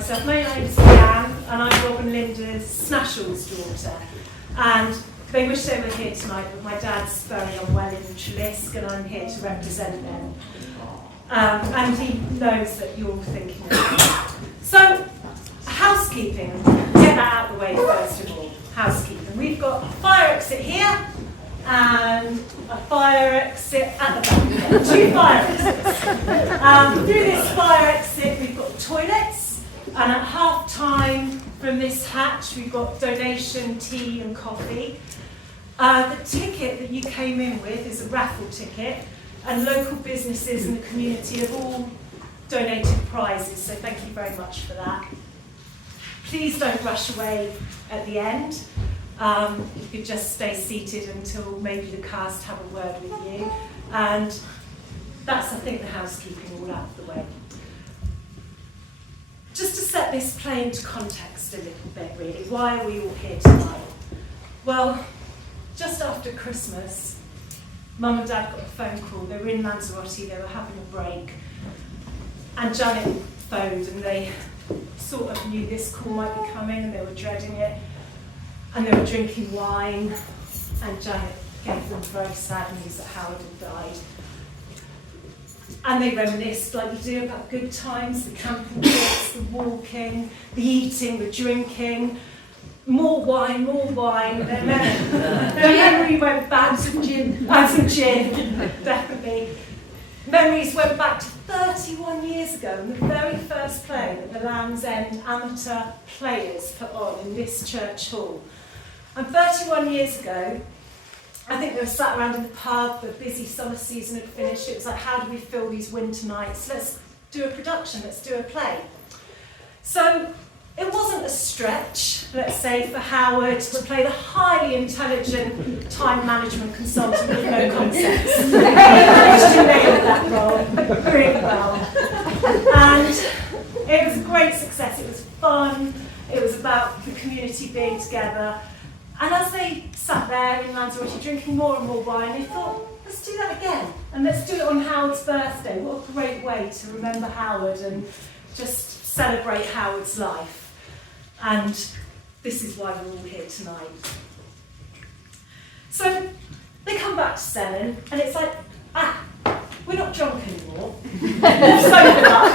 myself. My name is Leanne, and I'm Rob and Linda Snashall's daughter. And they wish they were here tonight, but my dad's very unwell in Trelisk, and I'm here to represent them. And he knows that you're all thinking of him. So, housekeeping. Get that out of the way first of all. Housekeeping. We've got a fire exit here, and a fire exit at the back. 2 fire exits. Through this fire exit, we've got toilets, and at half time from this hatch, we've got donation tea and coffee. The ticket that you came in with is a raffle ticket, and local businesses in the community have all donated prizes, so thank you very much for that. Please don't rush away at the end. You could just stay seated until maybe the cast have a word with you. And that's, I think, the housekeeping all out of the way. Just to set this play into context a little bit, really, why are we all here tonight? Well, just after Christmas, Mum and Dad got a phone call. They were in Lanzarote, they were having a break. And Janet phoned, and they sort of knew this call might be coming, and they were dreading it. And they were drinking wine, and Janet gave them very sad news that Howard had died. And they reminisced, like you do, about good times, the camping trips, the walking, the eating, the drinking. More wine, Their memory went back to gin. And some gin, definitely. Memories went back to 31 years ago, and the very first play that the Land's End amateur players put on in this church hall. And 31 years ago, I think they were sat around in the pub, the busy summer season had finished. It was like, how do we fill these winter nights? Let's do a production, let's do a play. So it wasn't a stretch, let's say, for Howard to play the highly intelligent time management consultant with no concepts. He managed to nail that role really well. And it was a great success. It was fun. It was about the community being together. And as they sat there in Lanzarote drinking more and more wine, they thought, let's do that again. And let's do it on Howard's birthday. What a great way to remember Howard and just celebrate Howard's life. And this is why we're all here tonight. So they come back to Selin, and it's like, we're not drunk anymore. We're sobered up.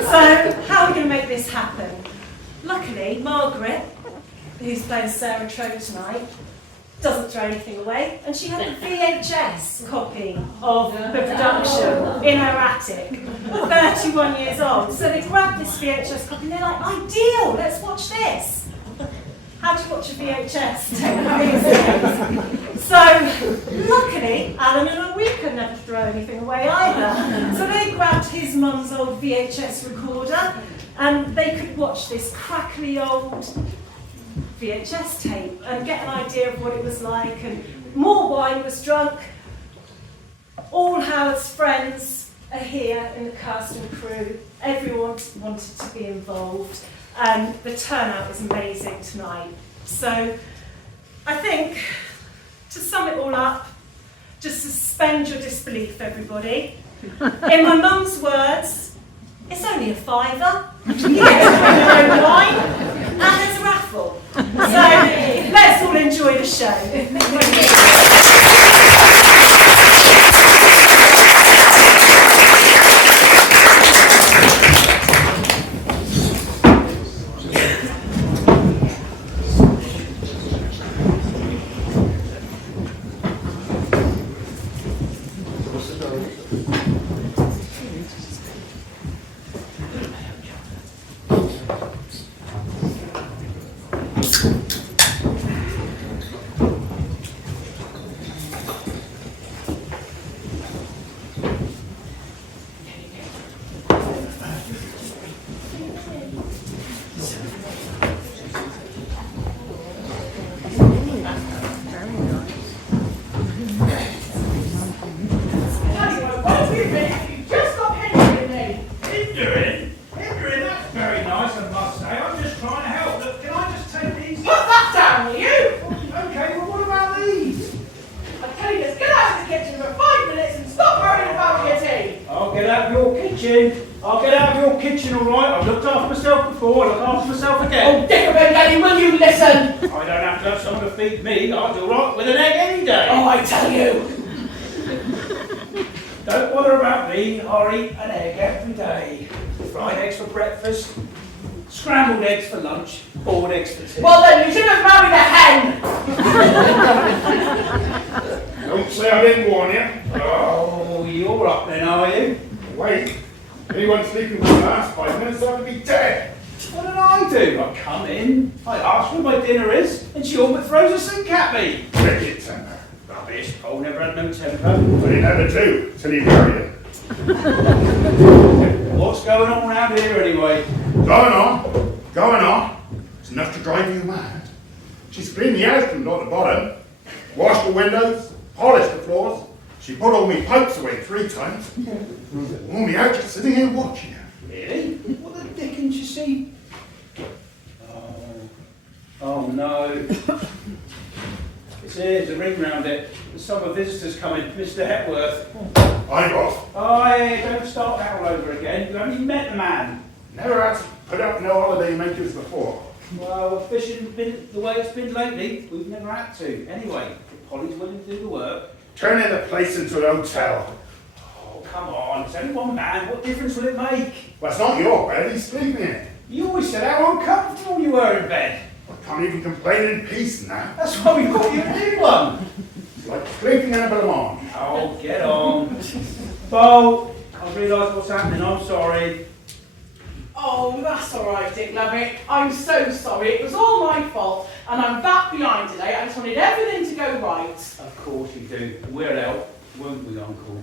So how are we going to make this happen? Luckily, Margaret, who's playing Sarah Troe tonight, doesn't throw anything away, and she had a VHS copy of the production in her attic, 31 years old. So they grabbed this VHS copy and they're like, ideal, let's watch this. How do you watch a VHS? So luckily, Alan and we could never throw anything away either. So they grabbed his mum's old VHS recorder, and they could watch this crackly old VHS tape and get an idea of what it was like, and more wine was drunk. All Howard's friends are here in the cast and crew. Everyone wanted to be involved, and the turnout was amazing tonight. So I think, to sum it all up, just suspend your disbelief, everybody. In my mum's words, it's only a £5. You get to bring your own wine, and there's a raffle. So let's all enjoy the show. I'll get out of your kitchen, all right? I've looked after myself before, I'll look after myself again. Oh, Dick Daddy, will you listen? I don't have to have someone to feed me. I'll do all right with an egg any day. Oh, I tell you. Don't bother about me. I'll eat an egg every day. Fried eggs for breakfast, scrambled eggs for lunch, boiled eggs for tea. Well then, you should have married a hen. Don't say I didn't warn you. Oh, you're up then, are you? Wait. Anyone sleeping for the last 5 minutes ought to be dead. What did I do? I come in, I ask where my dinner is, and she all but throws a sink at me. Wicked temper. Rubbish. Paul never had no temper. But he never do, till he married her. What's going on around here anyway? Going on. Going on. It's enough to drive you mad. She's cleaned the house from top to bottom. Washed the windows. Polished the floors. She put all my pipes away 3 times. Only out just sitting here watching her. Really? What the dickens you see? Oh no. There's a ring round it. There's some visitors coming. Mr. Hepworth. I'm off. Oh, hey, don't start that all over again. You haven't even met the man. Never had to put up no holiday makers before. Well, fishing been the way it's been lately, we've never had to. Anyway, if Polly's willing to do the work. Turning the place into an hotel. Oh, come on. It's only one man. What difference will it make? Well, it's not your bed. He's sleeping in it. You always said how uncomfortable you were in bed. I can't even complain in peace now. That's why we got you a new one. It's like sleeping in a blancmange. Oh, get on. Bo, I realise what's happening. I'm sorry. Oh, that's all right, Dick, love it. I'm so sorry. It was all my fault, and I'm that behind today. I just wanted everything to go right. Of course you do. We'll help, won't we, Uncle?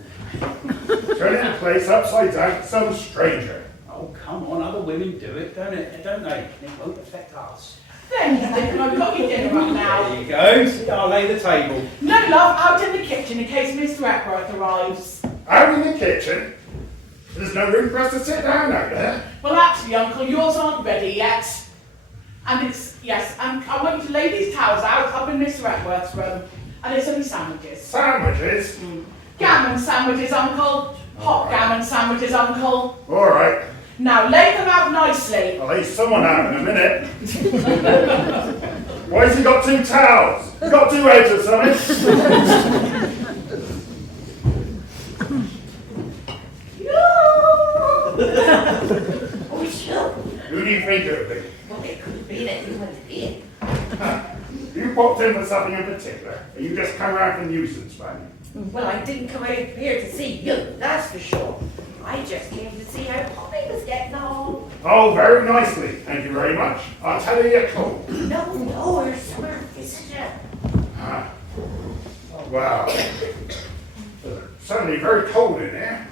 Turning the place upside down to some stranger. Oh, come on. Other women do it, don't they? It won't affect us. Then, Dick, and I've got your dinner up now. There you go. See, I'll lay the table. No, love, out in the kitchen in case Mr. Epworth arrives. Out in the kitchen? There's no room for us to sit down out there. Well, actually, Uncle, yours aren't ready yet. And I want you to lay these towels out up in Mr. Epworth's room. And it's only sandwiches. Sandwiches? Gammon sandwiches, Uncle. Hot gammon sandwiches, Uncle. All right. Now, lay them out nicely. I'll lay someone out in a minute. Why's he got 2 towels? He got 2 heads or something? Oh, it's you. Who do you think it would be? Well, it could be that you went in. You popped in for something in particular, or you just come around for nuisance, man? Well, I didn't come out here to see you, that's for sure. I just came to see how Polly was getting on. Oh, very nicely. Thank you very much. I'll tell you you're cold. No, we're summer visitor. Ah. Wow. It's suddenly very cold in there.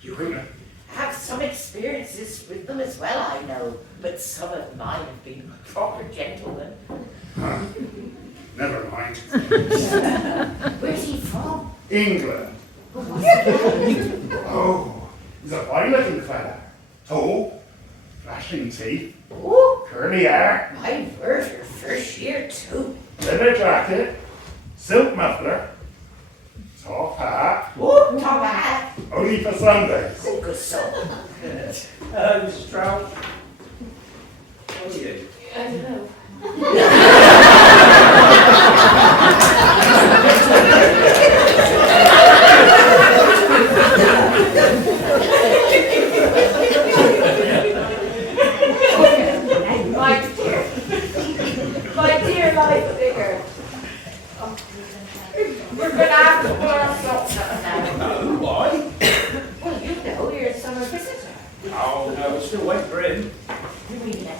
You couldn't Have some experiences with them as well, I know. But some of mine have been proper gentlemen. Huh. Never mind. Where's he from? England. Oh, he's a fine-looking fella. Tall, flashing teeth, Oh, curly hair, my word, your first year too. leather jacket, silk muffler, top hat, Oh, top hat. only for Sundays. Oh, good soul. Hello, Mrs. Trout. How are you? I don't know. My dear life figure. We're going to have to boil something now. No, why? Well, you know, you're a summer visitor. Oh, no, we're still waiting for him. You mean that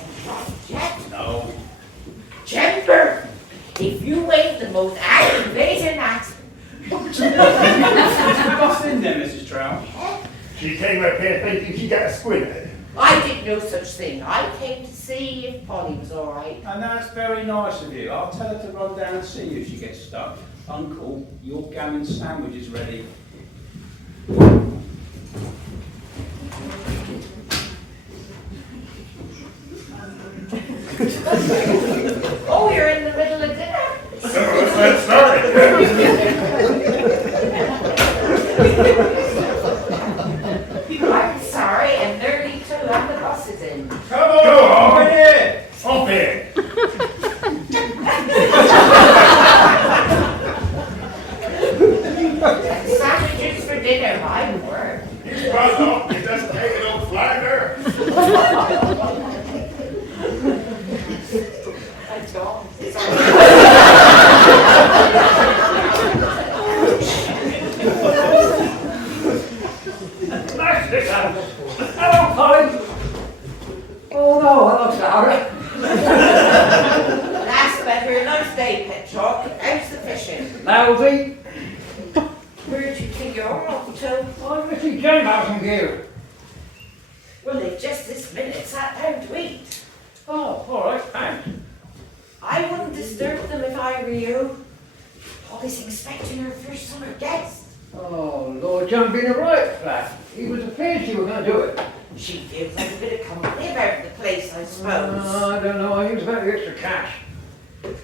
yet? No. Jemper, if you ain't the most aggravating accident. Bust in there, Mrs. Trout. She came up here thinking she'd get a squid head. I did no such thing. I came to see if Polly was all right. And that's very nice of you. I'll tell her to run down and see you if she gets stuck. Uncle, your gammon sandwich is ready. Oh, you're in the middle of dinner. So let's start it. I'm sorry, and and the bus is in. Come on, Go on. over here. Hop in. Sandwiches for dinner, my word. You buzz off, you just take it old flatter. I don't. Nice to have. Hello, Colin. Oh no, hello, Sarah. That's better. Nice day, Petrock. How's the fishing? Lousy. Where'd you think you're off to? I'm Missy Jane Housen here. Well, they've just this minute sat down to eat. Oh, all right, thanks. I wouldn't disturb them if I were you. Polly's expecting her first summer guest. Oh, Lord John been a right flat. He was afraid she was going to do it. She feels like a bit of company about the place, I suppose. I don't know. I think it's about the extra cash.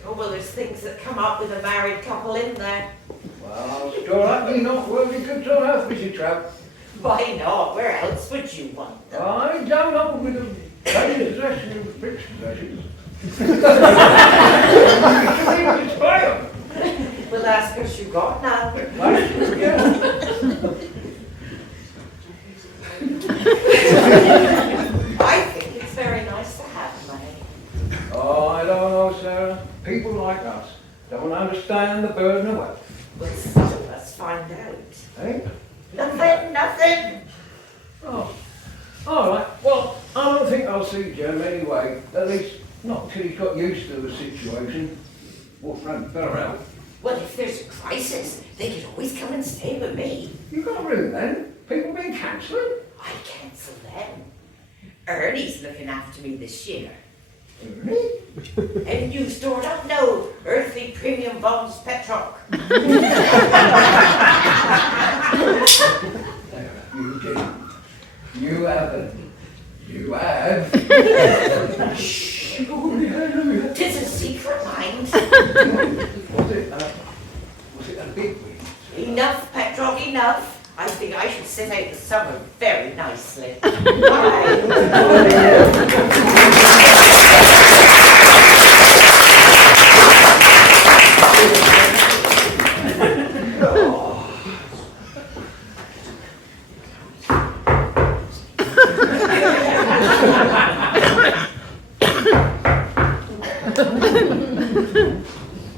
Oh, well, there's things that come up with a married couple in there. Well, sure, that me not worthy good to earth, Missy Trout. Why not? Where else would you want them? I don't know with the ladies' possession and fixed possessions. It's fire. Well, ask her she got none. I think it's very nice to have money. Oh, I don't know, Sarah. People like us don't understand the burden of wealth. Well, some of us find out. Eh? Nothing. Oh, all right. Well, I don't think I'll see Jem anyway. At least not till he's got used to the situation. Or friend better out. Well, if there's a crisis, they could always come and stay with me. You got room then? People been cancelling? I cancel them. Ernie's looking after me this year. Really? And you stored up no earthly premium bonds, Petrock. You didn't. You haven't. You have. Shh. Tis a secret, mind. Was it a big win? Enough, Petrock, enough. I think I should sit out the summer very nicely. Bye.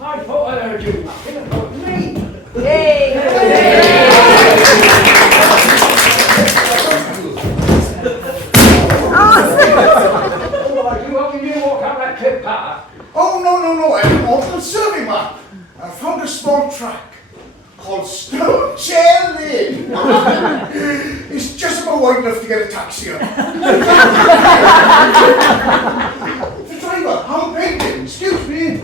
I thought I heard you laughing about me. Oh, no, I'm off the survey map. I found a small track called Stone Chair Lane. It's just about wide enough to get a taxi up. The driver, I'm painting, excuse me.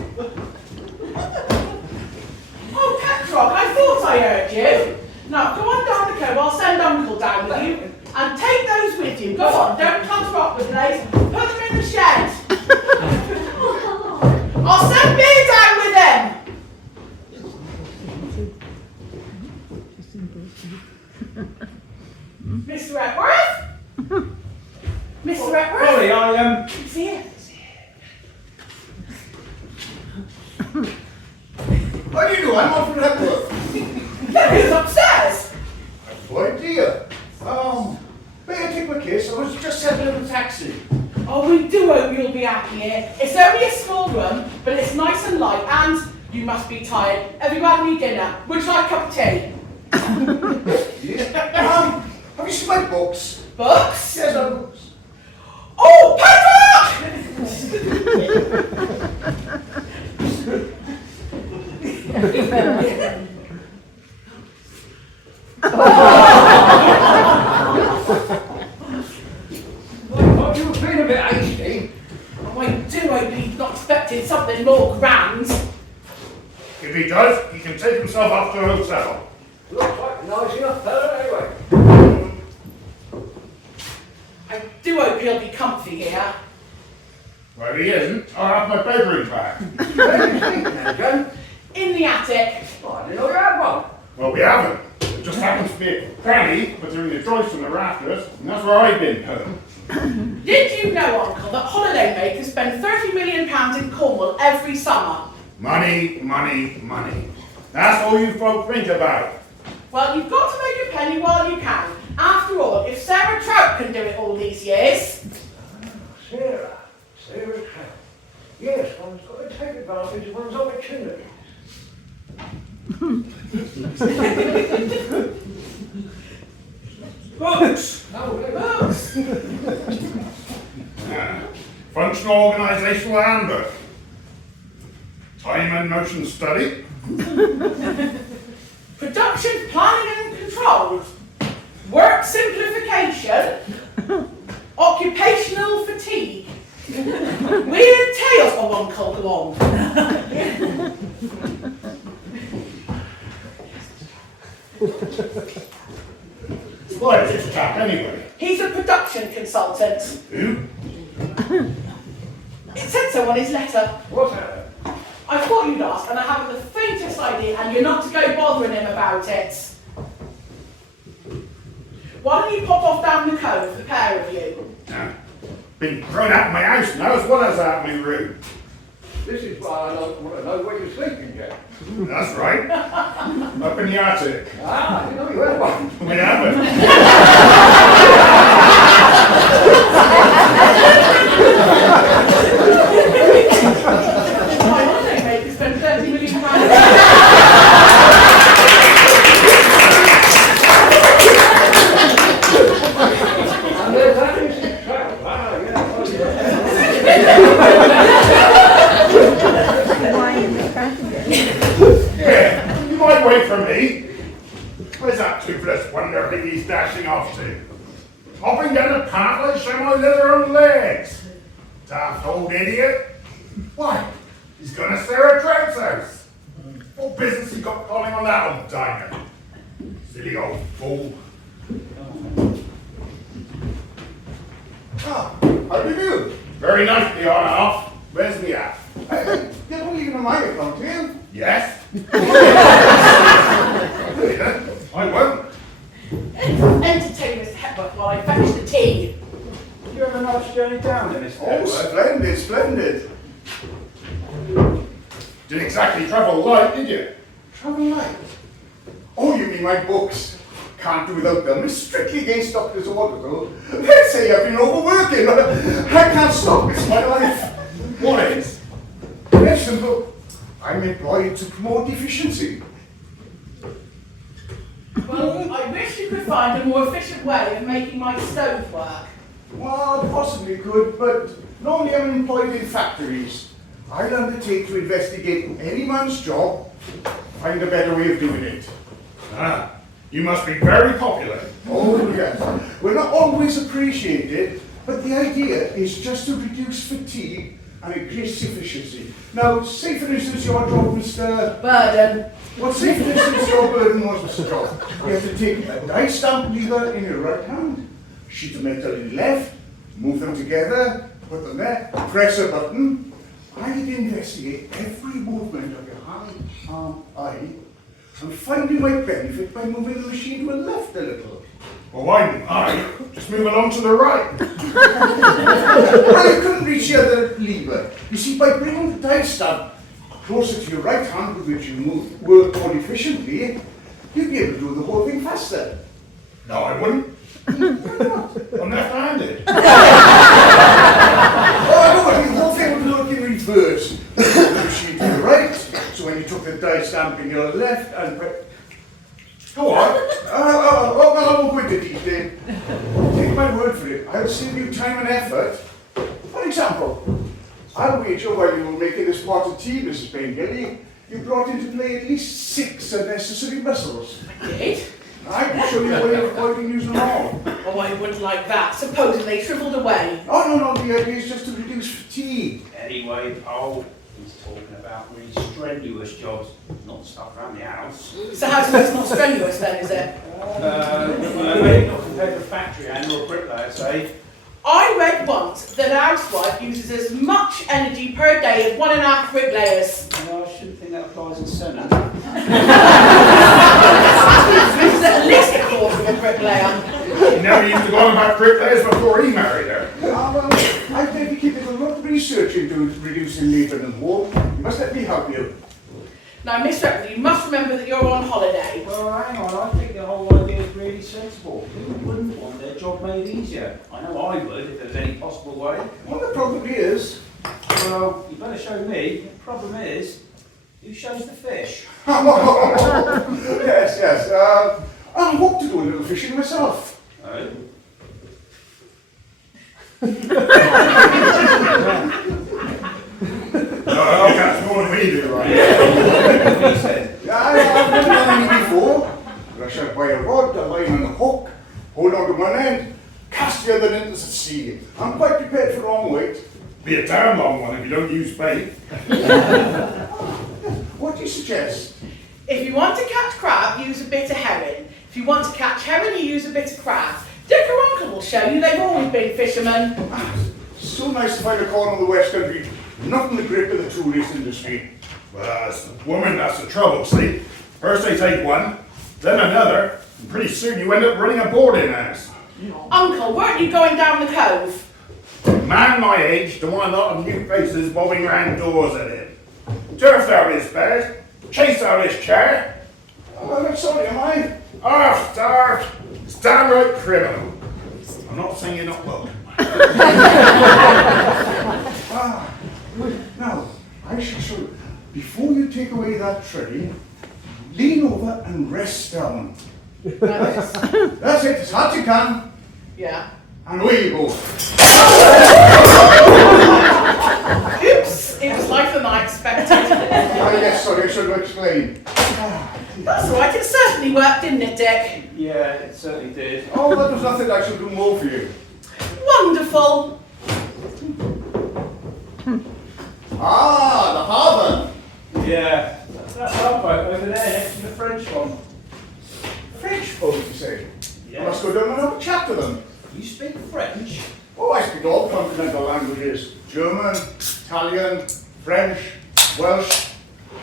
Oh, Petrock, I thought I heard you. Now, go on down the cove. I'll send Uncle down with you. And take those with you. Go on, don't clutter up the place. Put them in the shed. I'll send me down with them. Mr. Epworth? Mr. Epworth? Sorry, He's here. How do you do? I'm off from Hepworth. Look who's upstairs. No idea. May I take my case? I was just settling a taxi. Oh, we do hope you'll be happy here. It's only a small room, but it's nice and light, and you must be tired. Have you had any dinner? Would you like a cup of tea? Yeah. Have you seen my books? Books? Yes, my books. Oh, oh, you've been a bit hasty. Oh, I do hope he's not expecting something more grand. If he does, he can take himself off to a hotel. Looks like a nice enough fellow anyway. I do hope he'll be comfy here. Well, if he isn't, I'll have my bedroom back. Where are you sleeping now, John? In the attic. Oh, I didn't know you had one. Well, we haven't. It just happens to be a cranny, but they're in the joists and the rafters, and that's where I've been. Did you know, Uncle, that holidaymakers spend £30 million in Cornwall every summer? Money, money, money. That's all you folk think about. Well, you've got to make a penny while you can. After all, if Sarah Trout can do it all these years... Sarah Trout. Yes, one's got to take advantage of one's opportunity. Books! Oh, books! Functional organisational handbook. Time and motion study. Production planning and control. Work simplification. Occupational fatigue. Weird tales. Oh, Uncle, go on. What is this chap anyway? He's a production consultant. Who? It said so on his letter. What's that? I thought you'd ask, and I haven't the faintest idea, and you're not to go bothering him about it. Why don't you pop off down the cove, the pair of you? Been thrown out of my house now as well as out of my room. This is why I don't want to know where you're sleeping, Jack. That's right. Up in the attic. Ah, I didn't know you had one. We haven't. My holidaymakers spend £30 million. And there's that Mrs. Trout. Ah, Yeah, you might wait for me. Where's that toothless wonder thing he's dashing off to? Hopping down the path like show my leather on legs. Daft old idiot. Why? He's gonna Sarah Trout's house. What business he got calling on that old diner? Silly old fool. Ah, how do you do? Very nicely on and off. Where's the app? You don't even know my account, do you? Yes? I won't. Entertain Mr. Hepworth while I fetch the tea. Did you have a nice journey down, Dennis? Oh, splendid, splendid. Didn't exactly travel light, did you? Travel light. Oh, you mean my books? Can't do without them. It's strictly against doctor's orders, though. They say I've been overworking. I can't stop. It's my life. What is? Very simple. I'm employed to promote efficiency. Well, I wish you could find a more efficient way of making my stove work. Well, possibly could, but normally I'm employed in factories. I'll undertake to investigate any man's job, find a better way of doing it. Ah, you must be very popular. Oh, yes. We're not always appreciated, but the idea is just to reduce fatigue and increase efficiency. Now, say for instance your job, Mr. Burden. Well, say for instance your burden was, Mr. Job. You have to take a die stamp lever in your right hand, sheet of metal in the left, move them together, put them there, press a button. I'd investigate every movement of your hand, arm, eye, and find you might benefit by moving the machine to the left a little. Well, why didn't I just move along to the right? Well, you couldn't reach the other lever. You see, by bringing the die stamp closer to your right hand with which you work more efficiently, you'd be able to do the whole thing faster. No, I wouldn't. I'm left-handed. Oh, no, the whole thing would work in reverse. The machine to the right, so when you took the die stamp in your left and Go on. well, I won't go into detail. Take my word for it. I'll save you time and effort. For example, I'll wager while you were making this pot of tea, Mrs. Pengelly, you brought into play at least 6 unnecessary muscles. Did? I can show you a way of avoiding using them all. Oh, I wouldn't like that. Supposing they shriveled away. Oh, no, the idea is just to reduce fatigue. Anyway, Paul, he's talking about really strenuous jobs, not stuff around the house. So how's this not strenuous then, is it? Maybe not compared to a factory hand or a bricklayer, say. I read once that a housewife uses as much energy per day as 1.5 bricklayers. No, I shouldn't think that applies in Senna. This is at least a quarter of a bricklayer. He never used to go on about bricklayers before he married her. Well, I've been keeping a lot of research into reducing labour in the war. You must let me help you. Now, Mr. Eccles, you must remember that you're on holiday. Well, hang on, I think the whole idea is really sensible. Who wouldn't want their job made easier? I know I would, if there was any possible way. Well, there probably is. Well, you better show me. The problem is, who shows the fish? Yes. I hope to do a little fishing myself. Oh? I'll catch more than we do, right? He said. I've never done any before. But I shall buy a rod, a line and a hook, hold on to one end, cast the other into the sea. I'm quite prepared for a long wait. Be a damn long one if you don't use bait. What do you suggest? If you want to catch crab, use a bit of herring. If you want to catch herring, you use a bit of crab. Dick or Uncle will show you, they've always been fishermen. So nice to find a corner of the West Country, not in the grip of the tourist industry. Well, it's the woman that's the trouble, see? First they take one, then another, and pretty soon you end up running a boarding house. Uncle, weren't you going down the cove? A man my age don't want a lot of new faces bobbing round doors at him. Turfed out his bed, chased out his chair. Oh, I'm sorry, am I? Oh, starved. It's downright criminal. I'm not saying you're not welcome. Now, I shall show you. Before you take away that tray, lean over and rest down. That's it, as hard as you can. Yeah. And away you go. Oops, it was lighter than I expected. Yes, sorry, I should explain. That's all right, it certainly worked, didn't it, Dick? Yeah, it certainly did. Oh, that was nothing I should do more for you. Wonderful. Ah, the harbour. Yeah, that's our boat over there next to the French one. French boat, you say? I Yeah. must go down and have a chat to them. You speak French? Oh, I speak all continental languages. German, Italian, French, Welsh.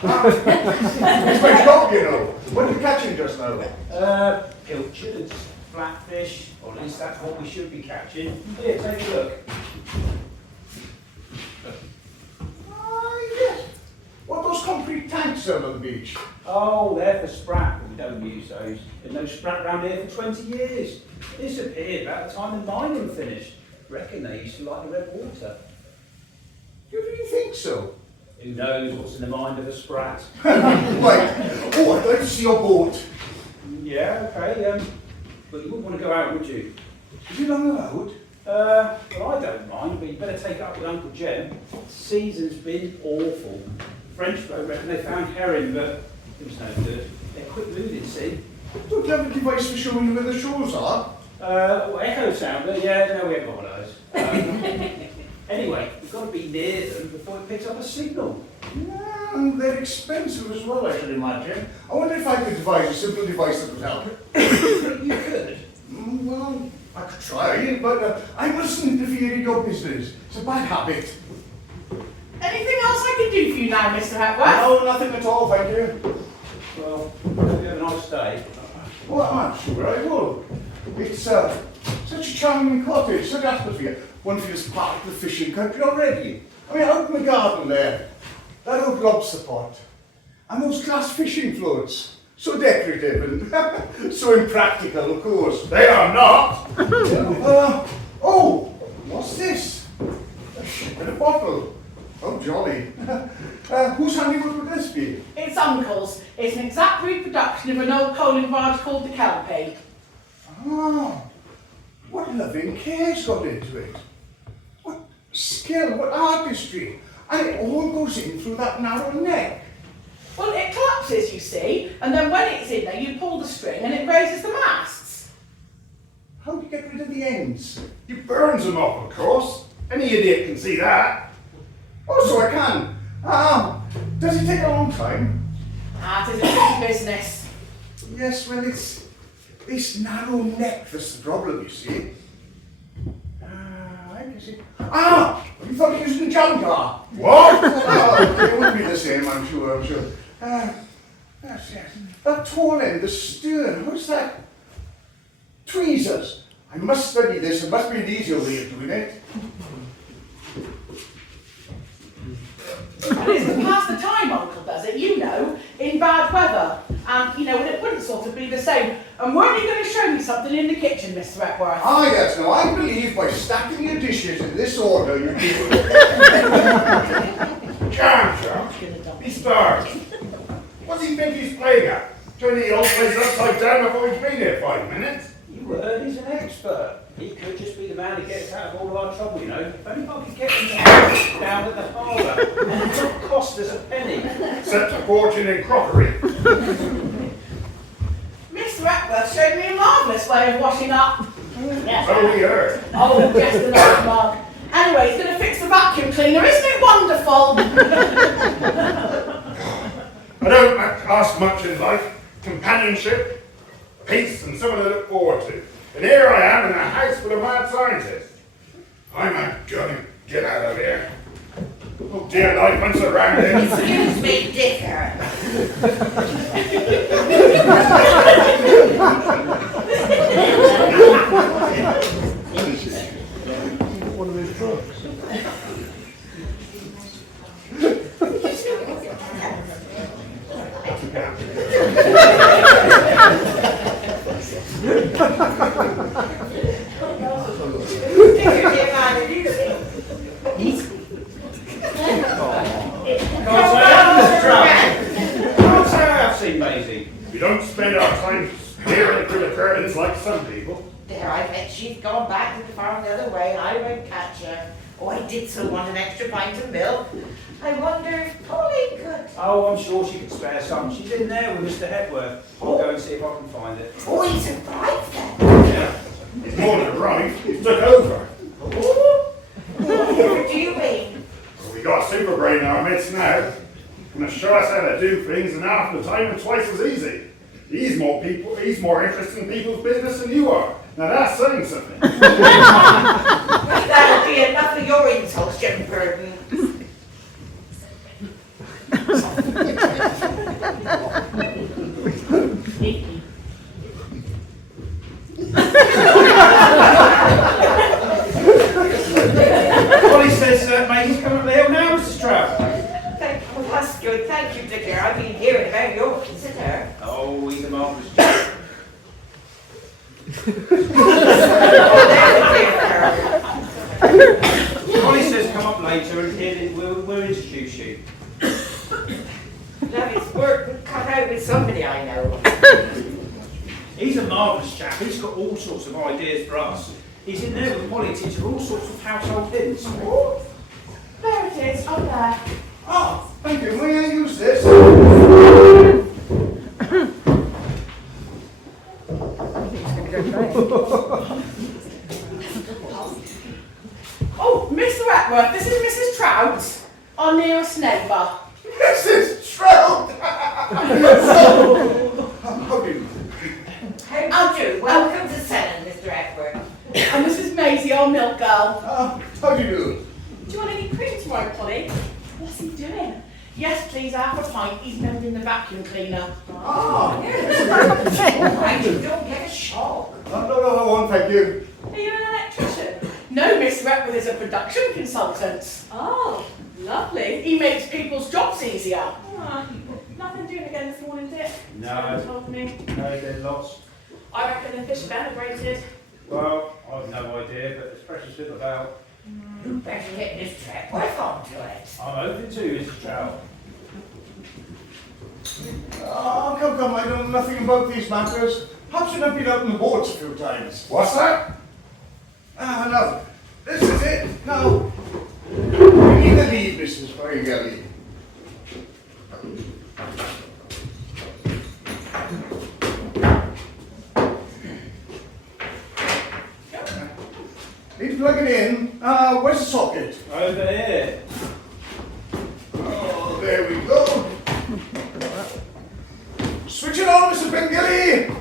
It's my job, you know. What are you catching just now? Pilchards, flatfish, or at least that's what we should be catching. Here, take a look. Ah, yes. What, those concrete tanks out on the beach? Oh, they're for sprat, but we don't use those. There's no sprat round here for 20 years. Disappeared about the time the mining finished. Reckon they used to like the red water. You really think so? Who knows what's in the mind of a sprat? Right. Oh, I'd like to see your boat. Yeah, okay, but you wouldn't want to go out, would you? Is it unallowed? Well, I don't mind, but you better take it up with Uncle Jem. The season's been awful. French folk reckon they found herring, but it was no good. They're quick moving, see? Don't you have a device for showing you where the shoals are? Well, echo sounder, yeah, no, we haven't got one of those. Anyway, you've got to be near them before it picks up a signal. Yeah, and they're expensive as well, I should imagine. I wonder if I could devise a simple device that would help. You could. Well, I could try, but I mustn't interfere in your business. It's a bad habit. Anything else I can do for you now, Mr. Hepworth? No, nothing at all, thank you. Well, hope you have a nice day. Well, I'm sure I will. It's such a charming cottage, such atmosphere. One feels part of the fishing country already. I mean, out in the garden there, that old lobster pot, and those glass fishing floats. So decorative and so impractical, of course. They are not. Oh, what's this? A ship and a bottle. Oh, jolly. Whose handiwork would this be? It's Uncle's. It's an exact reproduction of an old coaling barge called the Kelpie. Ah, what loving care's got into it. What skill, what artistry. And it all goes in through that narrow neck. Well, it collapses, you see, and then when it's in there, you pull the string and it raises the masts. How do you get rid of the ends? You burns them off, of course. Any idiot can see that. Oh, so I can. Does it take a long time? That is a tricky business. Yes, well, it's this narrow neck that's the problem, you see. I can see. You thought you was in the jam car? What? It would be the same, I'm sure. Yes. That tall end, the stern, what's that? Tweezers. I must study this. It must be an easier way of doing it. And it's to pass the time, Uncle does it, you know, in bad weather. And, you know, and it wouldn't sort of be the same. And weren't you going to show me something in the kitchen, Mr. Epworth? Ah, yes. Now, I believe by stacking your dishes in this order, you do. Jam, he starved. What does he think he's playing at? Turning the old place upside down before he's been here 5 minutes? You heard he's an expert. He could just be the man to get us out of all of our trouble, you know. If only I could get him down at the harbour. And it would cost us a penny. Except a fortune in crockery. Mr. Epworth showed me a marvellous way of washing up. So we heard. Oh, just another mug. Anyway, he's going to fix the vacuum cleaner. Isn't it wonderful? I don't ask much in life. Companionship, peace, and something to look forward to. And here I am in a house full of mad scientists. I'm gonna get out of here. Oh dear, life went surrounded. Excuse me, Dicker. One of his drugs. Can't say I've seen Maisie. We don't spend our time staring through the curtains like some people. There, I bet she's gone back to the farm the other way and I won't catch her. Oh, I did so want an extra pint of milk. I wonder if Polly could. Oh, I'm sure she could spare some. She's in there with Mr. Hepworth. I'll go and see if I can find it. Oh, he's surprised then. Yeah. He's more than arrived, he's took over. What do you mean? Well, we got a super brain in our midst now. Gonna show us how to do things and half the time and twice as easy. He's more interested in people's business than you are. Now that's saying something. That'll be enough of your insults, Jim Burton. Polly says Maisie's coming up the hill now, Mr. Stroud. Oh, that's good. Thank you, Dicker. I've been hearing about your visitor. Oh, he's a marvellous chap. Oh, there's a dear girl. Polly says come up later and we'll introduce you. Love his work cut out with somebody I know. He's a marvellous chap. He's got all sorts of ideas for us. He's in there with Polly teaching all sorts of household hints. There it is, up there. Ah, thank you. May I use this? Oh, Mr. Epworth, this is Mrs. Trout, our nearest neighbour. Mrs. Stroud! How do you? How do? Welcome to Sennan, Mr. Epworth. And this is Maisie, our milk girl. How do you do? Do you want any cream tomorrow, Polly? What's he doing? Yes, please, half a pint. He's mending the vacuum cleaner. Ah, Right, you don't get a shock. no, I won't, thank you. Are you an electrician? No, Mr. Epworth is a production consultant. Oh, lovely. He makes people's jobs easier. Nothing doing again this morning, Dick? No. Someone told me. No, they're lost. I reckon the fish have emigrated. Well, I've no idea, but there's precious little about. You better get this trap worth onto it. I'm open to Mrs. Stroud. Oh, come, I know nothing about these matters. Perhaps you've been out on the boards a few times. What's that? Now, this is it. Now, you need to leave, Mrs. Feingelly. Need to plug it in. Where's the socket? Over here. Oh, there we go. Switch it on, Mr. Feingelly.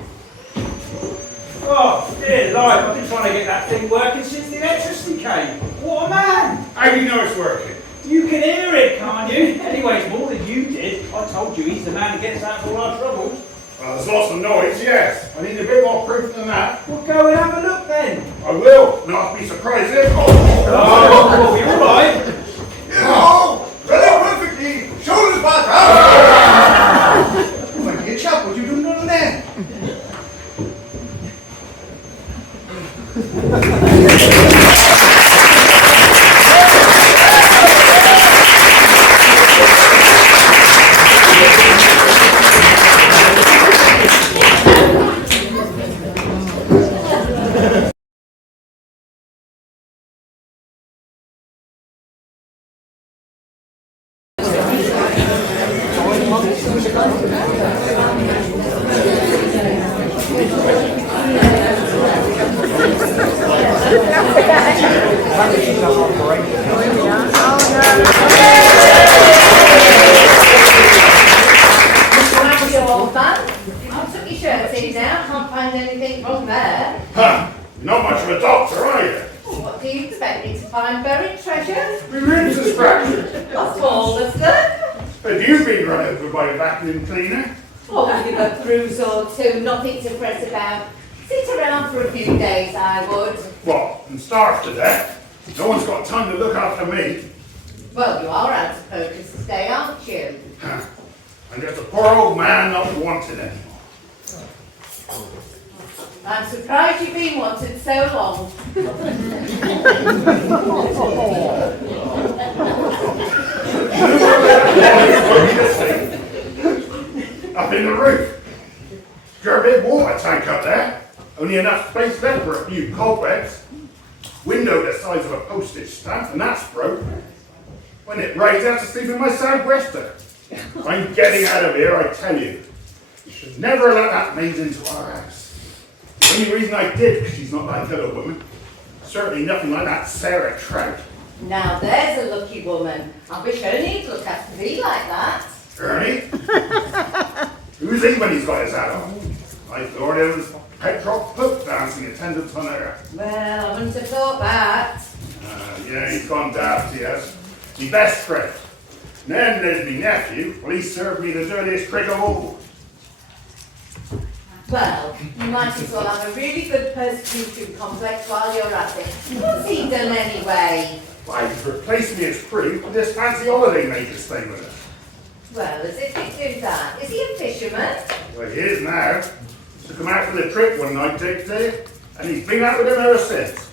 Oh, dear life, I've been trying to get that thing working since the electricity came. What a man! How do you know it's working? You can hear it, can't you? Anyway, it's more than you did. I told you he's the man who gets out of all our troubles. Well, there's lots of noise, yes. I need a bit more proof than that. Well, go and have a look then. I will. Not be surprised if. Oh, you're all right. Oh, very perfectly. Shoulders back up. My dear chap, what are you doing down there? Huh. You're not much of a doctor, are you? What do you expect me to find buried treasure? My ribs is fractured. What's all of them? Have you been run over by a vacuum cleaner? Oh, give a bruise or two, nothing to fret about. Sit around for a few days, I would. What, and starve to death? No one's got time to look after me. Well, you are out of focus today, aren't you? Huh. I'm just a poor old man not wanted anymore. I'm surprised you've been wanted so long. Up in the roof. Got a big water tank up there. Only enough space left for a few cobwebs. Window the size of a postage stamp, and that's broke. When it rains, I have to sleep in my southwester. I'm getting out of here, I tell you. You should never let that maid into our house. The only reason I did, because she's not like other women. Certainly nothing like that Sarah Trout. Now there's a lucky woman. I wish Ernie'd look after me like that. Ernie? Who's he when he's got his hat on? I thought it was Petrov Pope dancing attendance on her. Well, I wouldn't have thought that. Yeah, he's gone daft, he has. Me best friend. And then there's me nephew. Well, he served me the dirtiest trick of all. Well, you might as well have a really good persecution complex while you're at it. What's he done anyway? Why, he's replaced me as crew with this fancy holiday maker staying with us. Well, as if he'd do that. Is he a fisherman? Well, he is now. Took him out for the trip one night, Dick did, and he's been out with him ever since.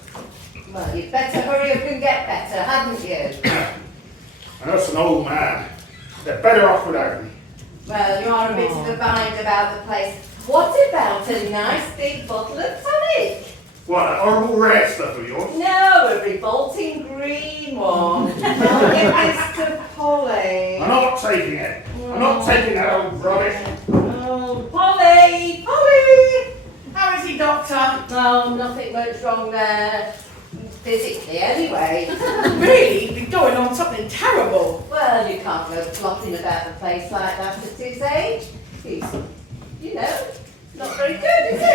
Well, you'd better hurry up and get better, hadn't you? That's an old man. They're better off without me. Well, you're a bit of a bind about the place. What about a nice big bottle of tonic? What, that horrible red stuff of yours? No, a revolting green one. I'll give this to Polly. I'm not taking it. I'm not taking that old rubbish. Oh, Polly! Polly! How is he, Doctor? Oh, nothing much wrong there. Physically, anyway. Really? He's been going on something terrible. Well, you can't go flopping about the place like that at his age. He's, you know, not very good, is he?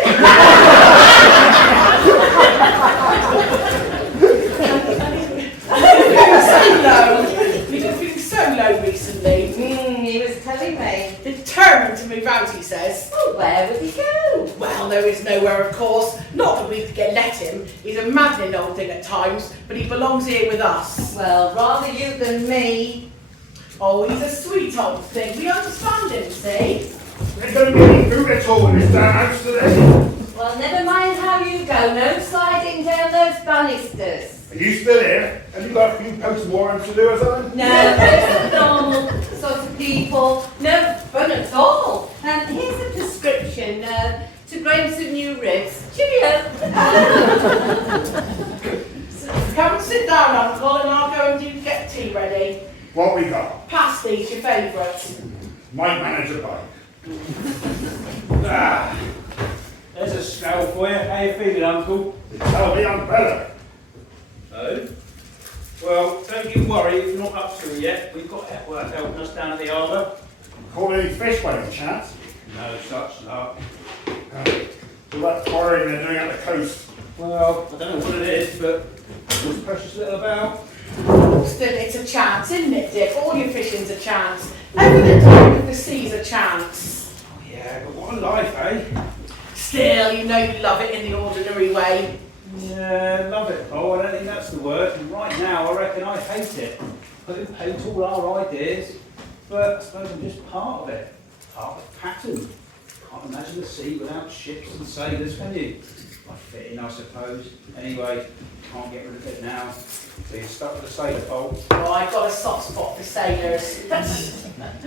He's been feeling so low recently. He was telling me. Determined to move out, he says. Oh, where would he go? Well, there is nowhere, of course. Not that we could let him. He's a maddening old thing at times, but he belongs here with us. Well, rather you than me. Oh, he's a sweet old thing. We understand him, see? There's going to be any food at all in this damn house today. Well, never mind how you go. No sliding down those banisters. Are you still here? Have you got a few post-mortems to do or something? No, those are normal sort of people. No fun at all. Here's a prescription to grain some new ribs. Cheerio. Come and sit down, Uncle, and I'll go and get tea ready. What we got? Pasties, your favourite. Might manage a bite. Ah, There's a scale for you. How you feeling, Uncle? they tell me I'm better. Oh? Well, don't you worry if you're not up to it yet. We've got work helping us down at the harbour. Caught any fish by any chance? No such luck. All that quarrying they're doing at the coast. Well, I don't know what it is, but what's precious little about? Still, it's a chance, isn't it, Dick? All your fishing's a chance. Everything to do with the sea's a chance. Oh yeah, but what I life, eh? Still, you know you love it in the ordinary way. Yeah, love it, Paul. I don't think that's the word. And right now, I reckon I hate it. I don't hate all our ideas, but I suppose I'm just part of it. Part of the pattern. Can't imagine the sea without ships and sailors, can you? I fit in, I suppose. Anyway, can't get rid of it now. So you're stuck with the sailor, Paul. Oh, I got a soft spot for sailors.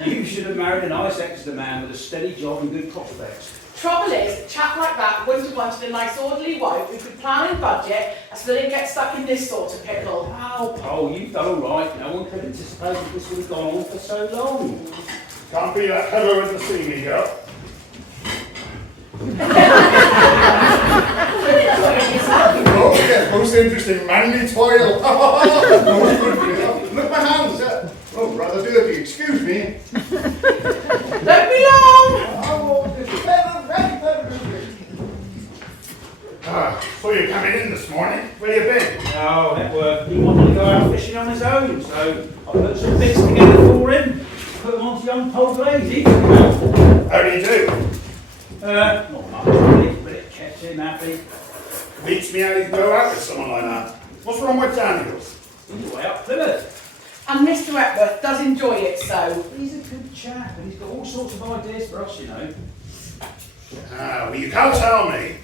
You should have married a nice Exeter man with a steady job and good prospects. Trouble is, a chap like that wouldn't have wanted a nice orderly wife who could plan and budget so they didn't get stuck in this sort of pickle. Oh, Paul, you've done all right. No one could anticipate that this would have gone on for so long. Can't be that hello in the sea, me girl. Oh, yes, most interesting manly toil. Most good for you. Look at my hands. Oh, rather dirty. Excuse me. Don't be long! Oh, this is so you're coming in this morning? Where you been? Oh, at work. He wanted to go out fishing on his own, so I put some bits together for him. Put them onto young Paul Blaze. How do you do? Not much, really, but it kept him happy. Beats me how you can go out with someone like that. What's wrong with Daniels? He's way up Plymouth. And Mr. Epworth does enjoy it so. He's a good chap, and he's got all sorts of ideas for us, you know. Well, you can't tell me.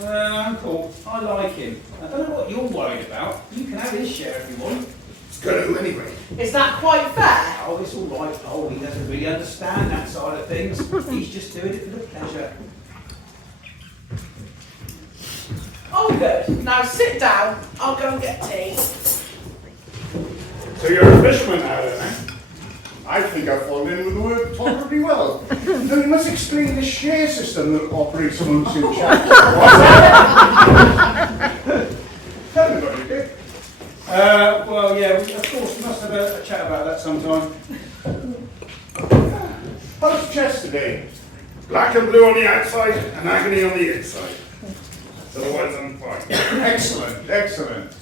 Uncle, I like him. I don't know what you're worried about. You can have his share if you want. It's good to anyway. Is that quite fair? Oh, it's all right, Paul. He doesn't really understand that side of things. He's just doing it for the pleasure. Oh, good. Now sit down. I'll go and get tea. So you're a fisherman now then, eh? I think I've fallen in with the word tolerably well. Now you must explain the share system that operates amongst you chaps. What's that? Tell me about it, Dick. Well, yeah, of course, we must have a chat about that sometime. How's the chest today? Black and blue on the outside and agony on the inside. Otherwise I'm fine. Excellent, excellent.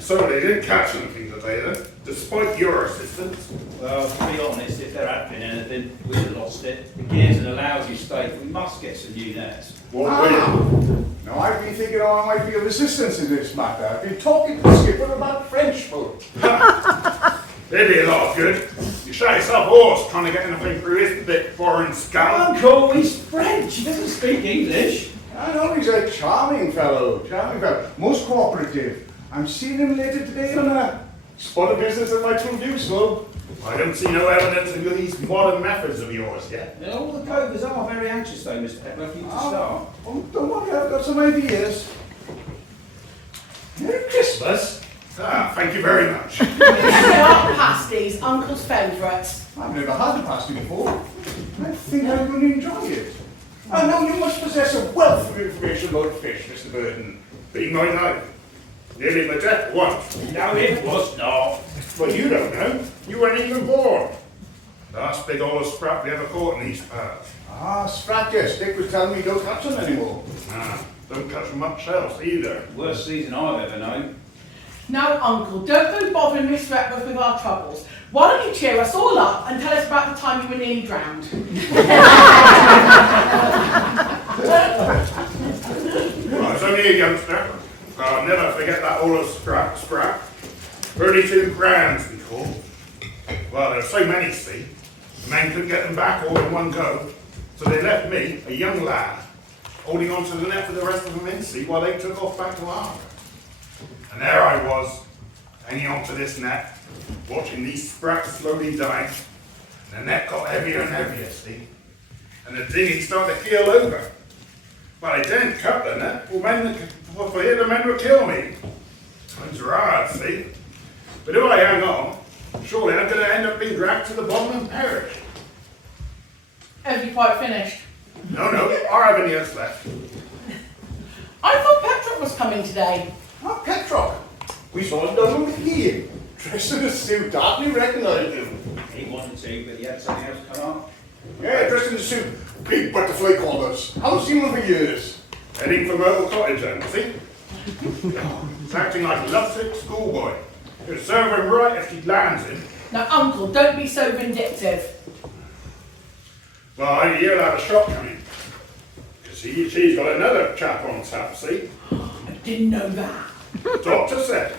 So they didn't catch anything today then, despite your assistance. Well, to be honest, if there had been anything, we'd have lost it. The gear's in a lousy state. We must get some new nets. What will? Now I've been thinking how I might be of assistance in this matter. I've been talking to the skipper about French folk. They'd be a lot of good. You shot yourself hoarse trying to get anything through his bit foreign scallop. Uncle, he's French. He doesn't speak English. I know he's a charming fellow, most cooperative. I'm seeing him later today on a spot of business that might prove useful. I don't see no evidence of these modern methods of yours yet. Yeah, all the covers are very anxious though, Mr. Epworth, you to start. Oh, don't worry, I've got some ideas. Merry Christmas. Ah, thank you very much. Sharp pasties, Uncle's favourites. I've never had a pasty before. I think I'm going to enjoy it. I know you must possess a wealth of information about fish, Mr. Burton. Being my life. Nearly my death once. No, it was not. But you don't know. You weren't even born. Last big old sprat we ever caught in these parts. Ah, sprat, yes. Dick was telling me you don't catch them anymore. Ah, don't catch much else either. Worst season I've ever known. Now, Uncle, don't go bothering Mr. Epworth with our troubles. Why don't you cheer us all up and tell us about the time you were nearly drowned? Well, I was only a youngster. I'll never forget that old sprat. 32 grands we caught. Well, there were so many, see. The men couldn't get them back all in one go. So they left me, a young lad, holding on to the net for the rest of them in sea while they took off back to harbour. And there I was, hanging onto this net, watching these sprats slowly die. And the net got heavier and heavier, see. And the dinghy started to keel over. Well, I didn't cut the net, for fear the men would kill me. Times were hard, see. But if I hang on, surely I'm going to end up being dragged to the bottom and perish. Have you quite finished? No, I haven't any else left. I thought Petrock was coming today. Ah, Petrock. We saw him down with here. Dressed in a suit, hardly recognised him. He wanted to, but he had something else come up. Yeah, dressed in a suit. Big butterfly collars. Haven't seen one for years. Heading for Myrtle Cottage then, see? He's acting like a lovesick schoolboy. It'd serve him right if he lands him. Now, Uncle, don't be so vindictive. Well, you'll have a shot coming. Because she's got another chap on tap, see? I didn't know that. Doctor said.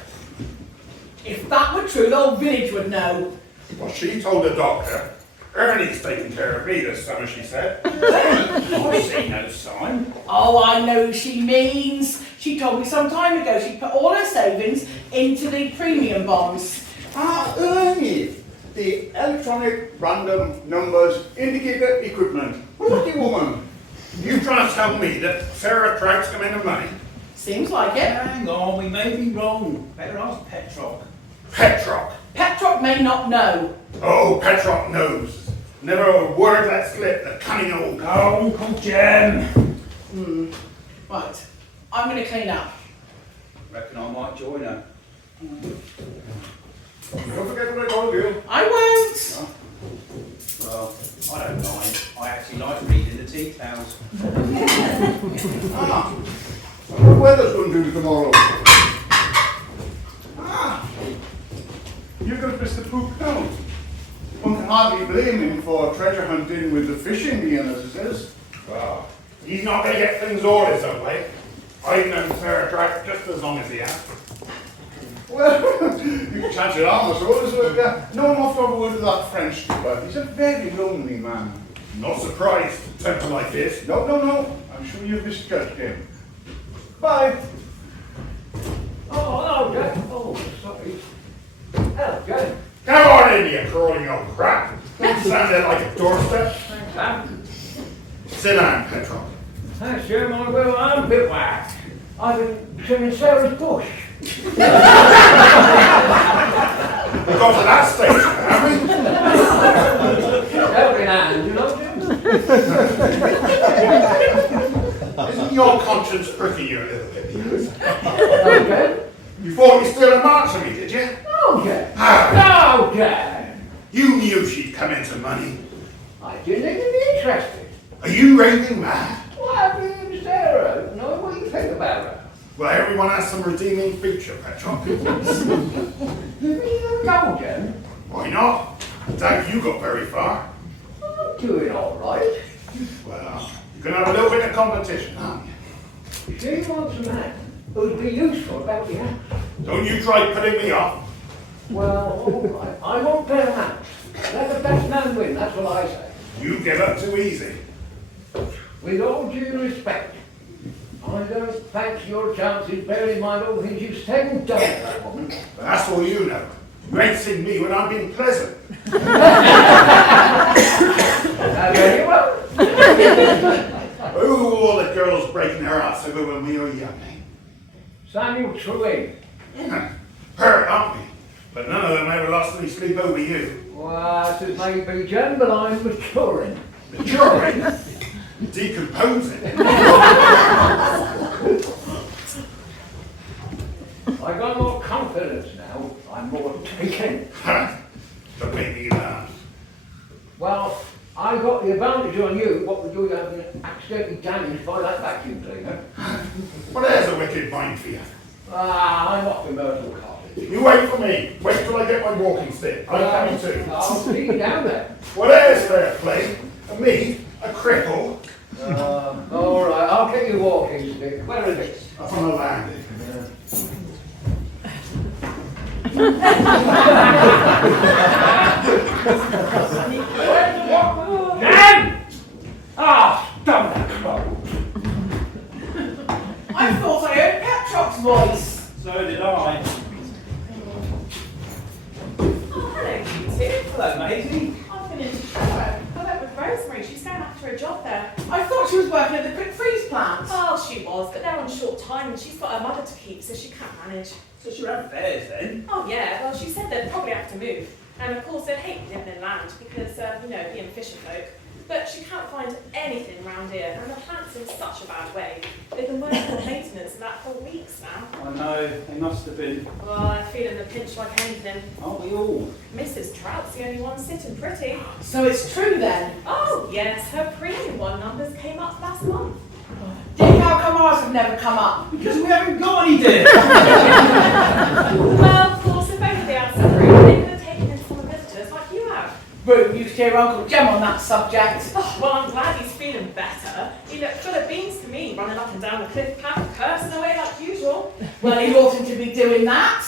If that were true, the whole village would know. Well, she told the doctor, Ernie's taking care of me this summer, she said. I see no sign. Oh, I know who she means. She told me some time ago she put all her savings into the premium bonds. Ah, Ernie, the electronic random numbers indicator equipment. Lucky woman. You trying to tell me that Sarah Trout's come into money? Seems like it. Hang on, we may be wrong. Better ask Petrock. Petrock. Petrock may not know. Oh, Petrock knows. Never a word let slip, the cunning old... Oh, Uncle Jem. Right, I'm going to clean up. Reckon I might join her. Don't forget what I told you. I won't. Well, I don't mind. I actually like reading the tea towels. Ah, what the weather's going to do tomorrow? Ah, you're going to miss the poop now. One can hardly blame him for treasure hunting with the fishing being as it is. Well, he's not going to get things all his own way. I've known Sarah Trout just as long as he has. Well, you can chance your arm, I suppose. No one off to word with that French but he's a very lonely man. Not surprised, a temper like this. No. I'm sure you've misjudged him. Bye. Oh, Jack. Oh, sorry. Hello, Jack. Come on in, you crawling old crap. Don't stand there like a doorstep. Thanks, Sam. Sit down, Petrock. Thanks, Jim. I will. I'm a bit whacked. I've been trimming Sarah's bush. We've got to that stage, haven't we? Helping hand, you know, Jim? Isn't your conscience pricking you a little bit? Okay. You thought you still a march on me, did you? No, Jack. Ah, No, Jack. you knew she'd come into money. I didn't even be interested. Are you raving mad? What happened to Sarah? No, what do you think about her? Well, everyone has some redeeming feature, Petrock. No, Jim. Why not? I doubt you got very far. I'm doing all right. Well, you can have a little bit of competition, aren't you? She wants a man who'd be useful about the house. Don't you try putting me off. Well, all right. I won't play a match. Let the best man win, that's what I say. You give up too easy. With all due respect, I don't fancy your chances, bearing in mind all the things you've said and done to that woman. But that's all you know. You ain't seen me when I'm being pleasant. Now, very well. Oh, all the girls breaking their hearts over when we were young, eh? Samuel Truey. Hurt, aren't we? But none of them ever lost any sleep over you. Well, this may be Jen, but I'm maturing. Maturing? Decomposing. I've got more confidence now. I'm more taken. But make me laugh. Well, I got the advantage on you. What would you have been accidentally damaged by that vacuum cleaner? Well, there's a wicked mind for you. I'm off to Myrtle Cottage. You wait for me. Wait till I get my walking stick. I'm coming too. I'll see you down there. Well, there's fair play. And me, a cripple. All right, I'll get you walking stick. Where is it? Up on the landing. Jen! Ah, stop that clock. I thought I heard Petrock's voice. So did I. Oh, hello, you two. Hello, Maisie. I've been into Trevor. I went with Rosemary. She's going after a job there. I thought she was working at the quick freeze plant. Oh, she was, but they're on short time and she's got her mother to keep, so she can't manage. So she ran fares then? Oh, yeah, well, she said they'd probably have to move. And of course, they'd hate living in land because, being fishing folk. But she can't find anything around here, and the plant's in such a bad way. They've been working on maintenance and that for weeks now. I know, they must have been. Well, they're feeling the pinch like anything. Aren't we all? Mrs. Trout's the only one sitting pretty. So it's true then. Oh, yes, her premium one numbers came up last month. Dick, how come ours have never come up? Because we haven't got any dear. Well, of course, if only they had some room, they could have taken in some visitors like you have. Room used here dear Uncle Jem on that subject. Oh, well, I'm glad he's feeling better. He looked full of beans to me, running up and down the cliff path, cursing away like usual. Well, he oughtn't to be doing that.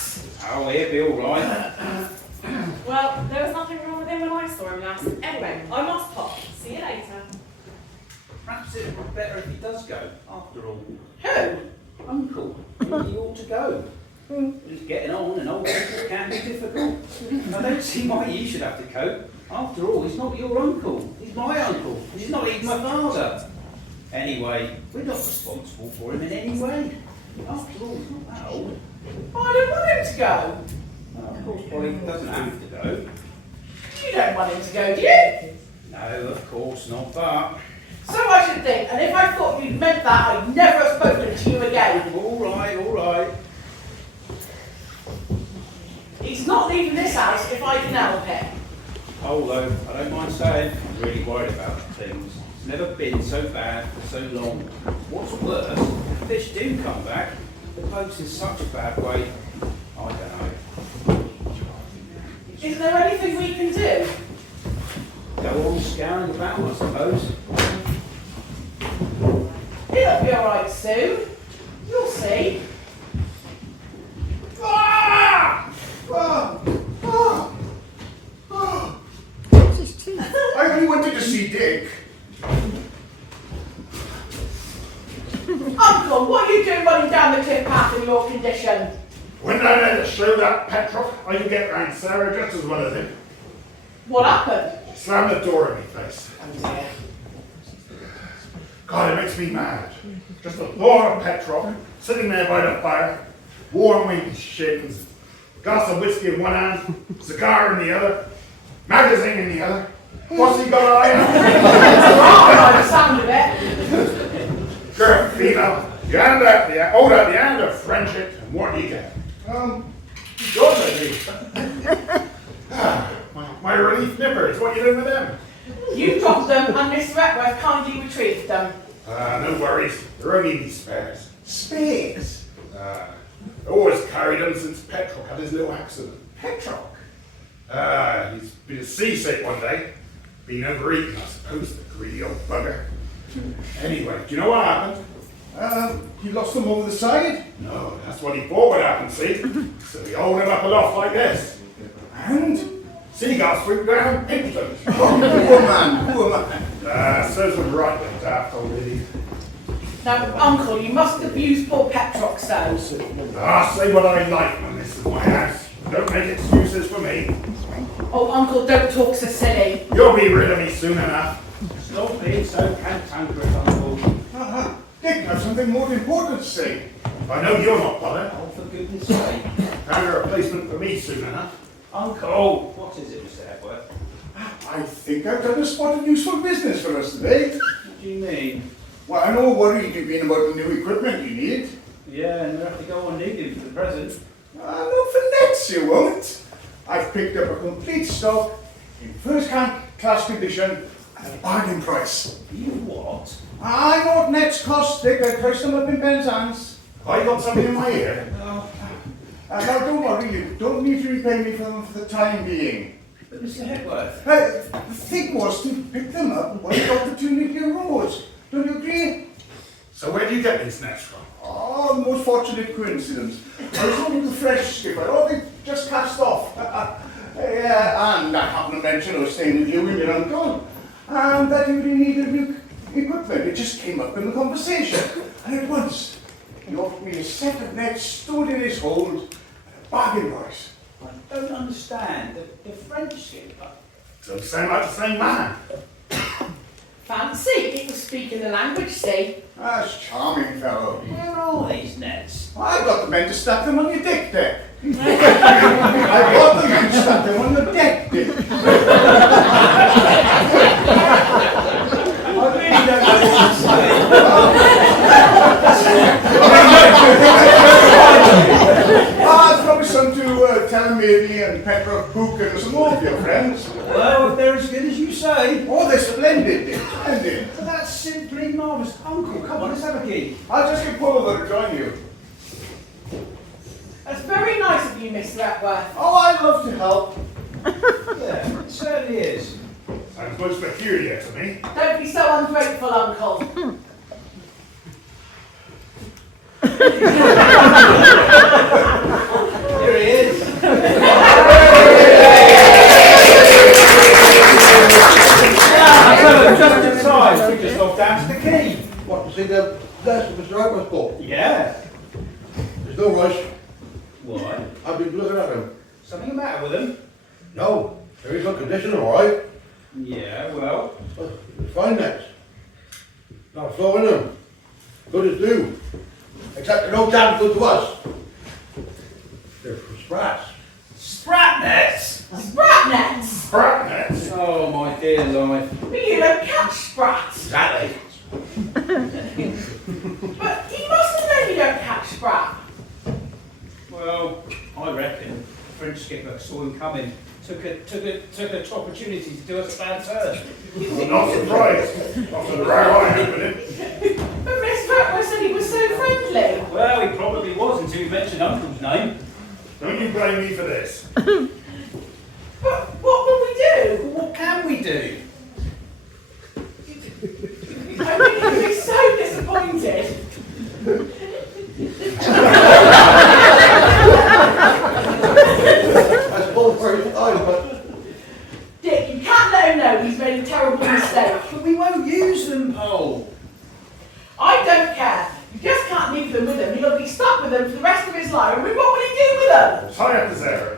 Oh, he'll be all right. Well, there was nothing wrong with him when I saw him last. Anyway, I must pop. See you later. Perhaps it would be better if he does go, after all. Who? Uncle, he ought to go. He's getting on and old people can be difficult. I don't see why you should have to cope. After all, he's not your uncle. He's my uncle. He's not even my father. Anyway, we're not responsible for him in any way. After all, he's not that old. I don't want him to go. Well, of course, Polly doesn't have to go. You don't want him to go, do you? No, of course not, but... So I should think, and if I thought you'd meant that, I'd never have spoken to you again. All right, all right. He's not leaving this house if I can help it. Although, I don't mind saying, I'm really worried about things. It's never been so bad for so long. What's worse, if fish do come back, the boat's in such a bad way. I don't know. Is there anything we can do? Go on scouring about, I suppose. He'll be alright soon. You'll see. Ah! Ah! Ah! Ah! I only wanted to see Dick. Uncle, what are you doing running down the cliff path in your condition? When I had to show that Petrov, I could get round Sarah just as well as him. What happened? Slammed the door in my face. Oh dear. God, it makes me mad. Just the thought of Petrov sitting there by the fire, warm wings shaking, glass of whiskey in one hand, cigar in the other, magazine in the other. What's he got an eye on? By the sound of it. Girl, female, you hand out the hand of friendship, and what do you get? Yours, I think. My relief nippers, what you doing with them? You dropped them and Mr. Epworth kindly retrieved them. No worries, they're only me spares. Space. Always carried them since Petrov had his little accident. Petrock. He's been seasick one day. Been overeaten, I suppose, the greedy old bugger. Anyway, do you know what happened? You lost them over the side? No, that's what he thought would happen, see? So he hauled him up aloft like this. And? Seagulls swooped down and picked them. Oh, poor man, poor man. Serves them right, the daft old idiot. Now, Uncle, you must abuse poor Petrock so. Say what I like when this is my house. Don't make excuses for me. Oh, Uncle, don't talk so silly. You'll be rid of me soon enough. Stop being so cantankerous, Uncle. Dick, I've something more important to say. I know you're not bothered. Oh, for goodness sake. Found a replacement for me soon enough. Uncle! What is it, Mr. Hepworth? I think I've done a spot of useful business for us today. What do you mean? Well, I'm all worried you've been about the new equipment you need. Yeah, and we have to go on needing for the present. Not for nets, you won't. I've picked up a complete stock in first-class condition at a bargain price. You what? I know what nets cost, Dick. I priced them up in Ben's hands. I got something in my ear. Now, don't worry, you don't need to repay me for them for the time being. But Mr. Hepworth, The thing was to pick them up when the opportunity arose. Don't you agree? So where do you get these nets from? Oh, the most fortunate coincidence. I was talking to the fresh skipper. Oh, they just cast off. Yeah, and I happened to mention I was staying with you and your uncle, and that you really needed new equipment. It just came up in the conversation. And at once, he offered me a set of nets stored in his hold at a bargain price. I don't understand. The French skipper. Don't sound like the same man. Fancy, it was speaking the language, see? That's charming fellow. Where are these nets? I got the men to stack them on your deck. I got the men to stack them on the deck. I really don't know what to say. It's probably some to tell Mary and Petra Cook and some more of your friends. Well, if they're as good as you say. Oh, they're splendid, Dick. Splendid. But that's simply marvellous. Uncle, come on, let's have a key. I'll just get Paul over to join you. That's very nice of you, Mr. Epworth. Oh, I'd love to help. Yeah, it certainly is. Sounds most peculiar to me. Don't be so ungrateful, Uncle. Here he is. Just in time. We just logged down to the key. What, to see the last of Mr. Atwood's book? Yeah. There's no rush. Why? I've been looking at him. Something the matter with him? No, there is no condition, all right. Yeah, well. It's fine next. Not a flaw in them. Good as new. Except they're no damn good to us. They're for sprats. Sprat nets? Sprat nets! Sprat nets. Oh, my dear life. But you don't catch sprats. Exactly. But he must have known you don't catch sprat. Well, I reckon the French skipper saw him coming, took an opportunity to do us a bad turn. I'm not surprised. After the row I opened it. But Mr. Atwood said he was so friendly. Well, he probably was until you mentioned Uncle's name. Don't you blame me for this. But what will we do? What can we do? I mean, he'd be so disappointed. That's both very fine, but Dick, you can't let him know he's made a terrible mistake. But we won't use them, Paul. I don't care. You just can't leave them with him. He'll be stuck with them for the rest of his life. I mean, what will he do with them? Tie up his error.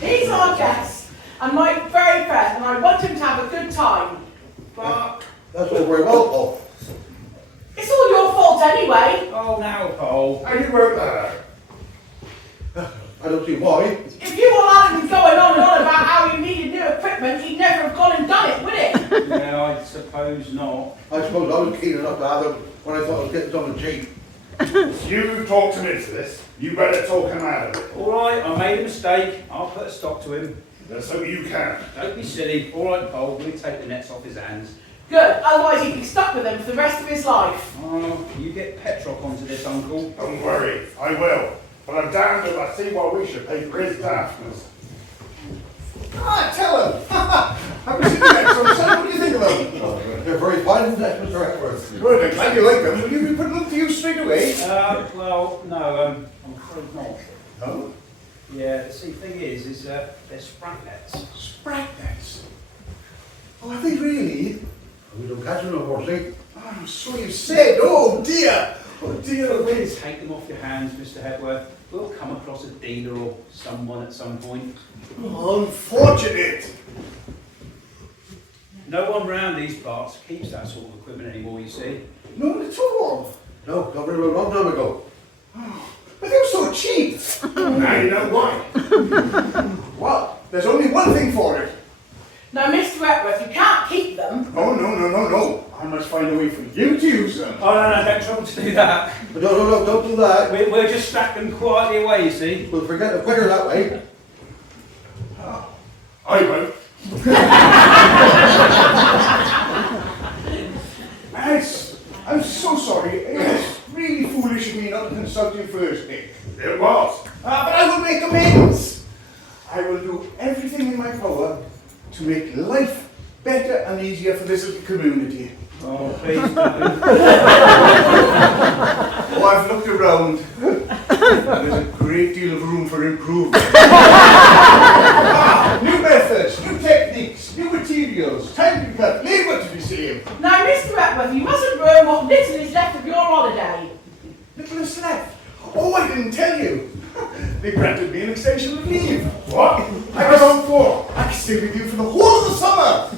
He's our guest, and my very best, and I want him to have a good time. But, that's all very well, Paul. It's all your fault anyway. oh, now, Paul. How you work that out? I don't see why. If you all hadn't been going on and on about how you needed new equipment, he'd never have gone and done it, would he? Yeah, I suppose not. I suppose I was keen enough to have them when I thought I was getting something cheap. You talked him into this. You better talk him out of it. All right, I made a mistake. I'll put a stop to him. So you can. Don't be silly. All right, Paul, we'll take the nets off his hands. Good, otherwise he'd be stuck with them for the rest of his life. Oh, you get Petrock onto this, Uncle. Don't worry, I will. But I'm damned if I see why we should pay for his daftness. Ah, tell him! Have you seen the next one, son? What do you think of them? They're very fine, isn't it, Mr. Atwood? Good, I'm glad you like them. Will you be putting them to use straight away? Well, no, I'm afraid not. No? Yeah, the thing is they're sprat nets. Sprat nets. Oh, are they really? We don't catch them, unfortunately. Oh, so you said. Oh, dear. Oh, dear. We'll take them off your hands, Mr. Hepworth. We'll come across a dealer or someone at some point. Oh, unfortunate. No one round these parts keeps that sort of equipment anymore, you see. Not at all. No, got rid of them a long time ago. But they were so cheap. Now you know why. Well, there's only one thing for it. Now, Mr. Epworth, you can't keep them. Oh, no. I must find a way for you to use them. Oh, no, don't trouble to do that. But no, don't do that. We'll just stack them quietly away, you see. We'll forget it quicker that way. I won't. I'm so sorry. It was really foolish of me not to consult you first, Dick. It was. But I will make amends. I will do everything in my power to make life better and easier for this little community. Oh, please don't. Oh, I've looked around. There's a great deal of room for improvement. New methods, new techniques, new materials, time to cut, labour to be saved. Now, Mr. Epworth, you mustn't ruin what little is left of your holiday. Little is left. Oh, I didn't tell you. They granted me an extension of leave. What? I was on for. I can stay with you for the whole of the summer.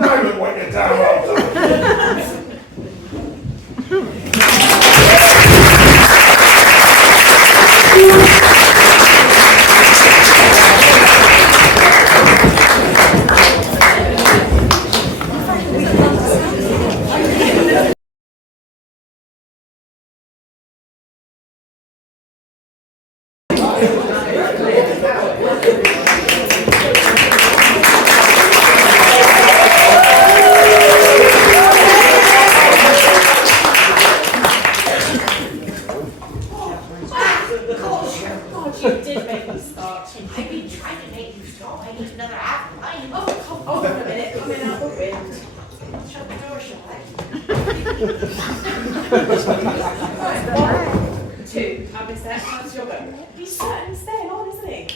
I would want you down well done. God, you did make me start. I've been trying to make you stop. I need another half pint. How's yogurt? He's certainly staying on, isn't he?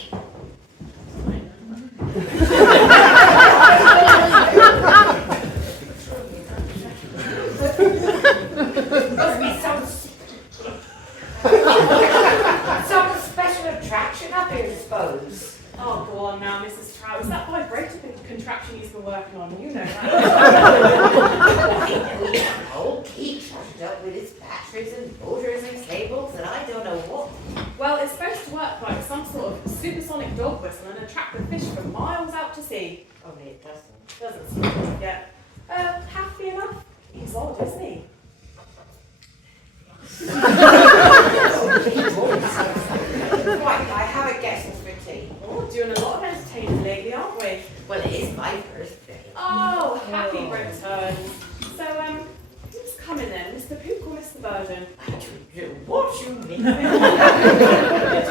Must be some special attraction up here, I suppose. Oh, go on now, Mrs. Trout. Is that vibrator contraption he's been working on? You know that. I know he had a whole key shutted up with his batteries and motors and cables and I don't know what. Well, it's supposed to work like some sort of supersonic dog whistle and attract the fish from miles out to sea. Only it doesn't. Doesn't seem to get happy enough. He's odd, isn't he? Right, I have a guess for tea. Oh, doing a lot of entertaining lately, aren't we? Well, it is my birthday. Oh, happy returns. So, who's coming then? Mr. Pook or Mr. Burden? I don't know what you mean. You're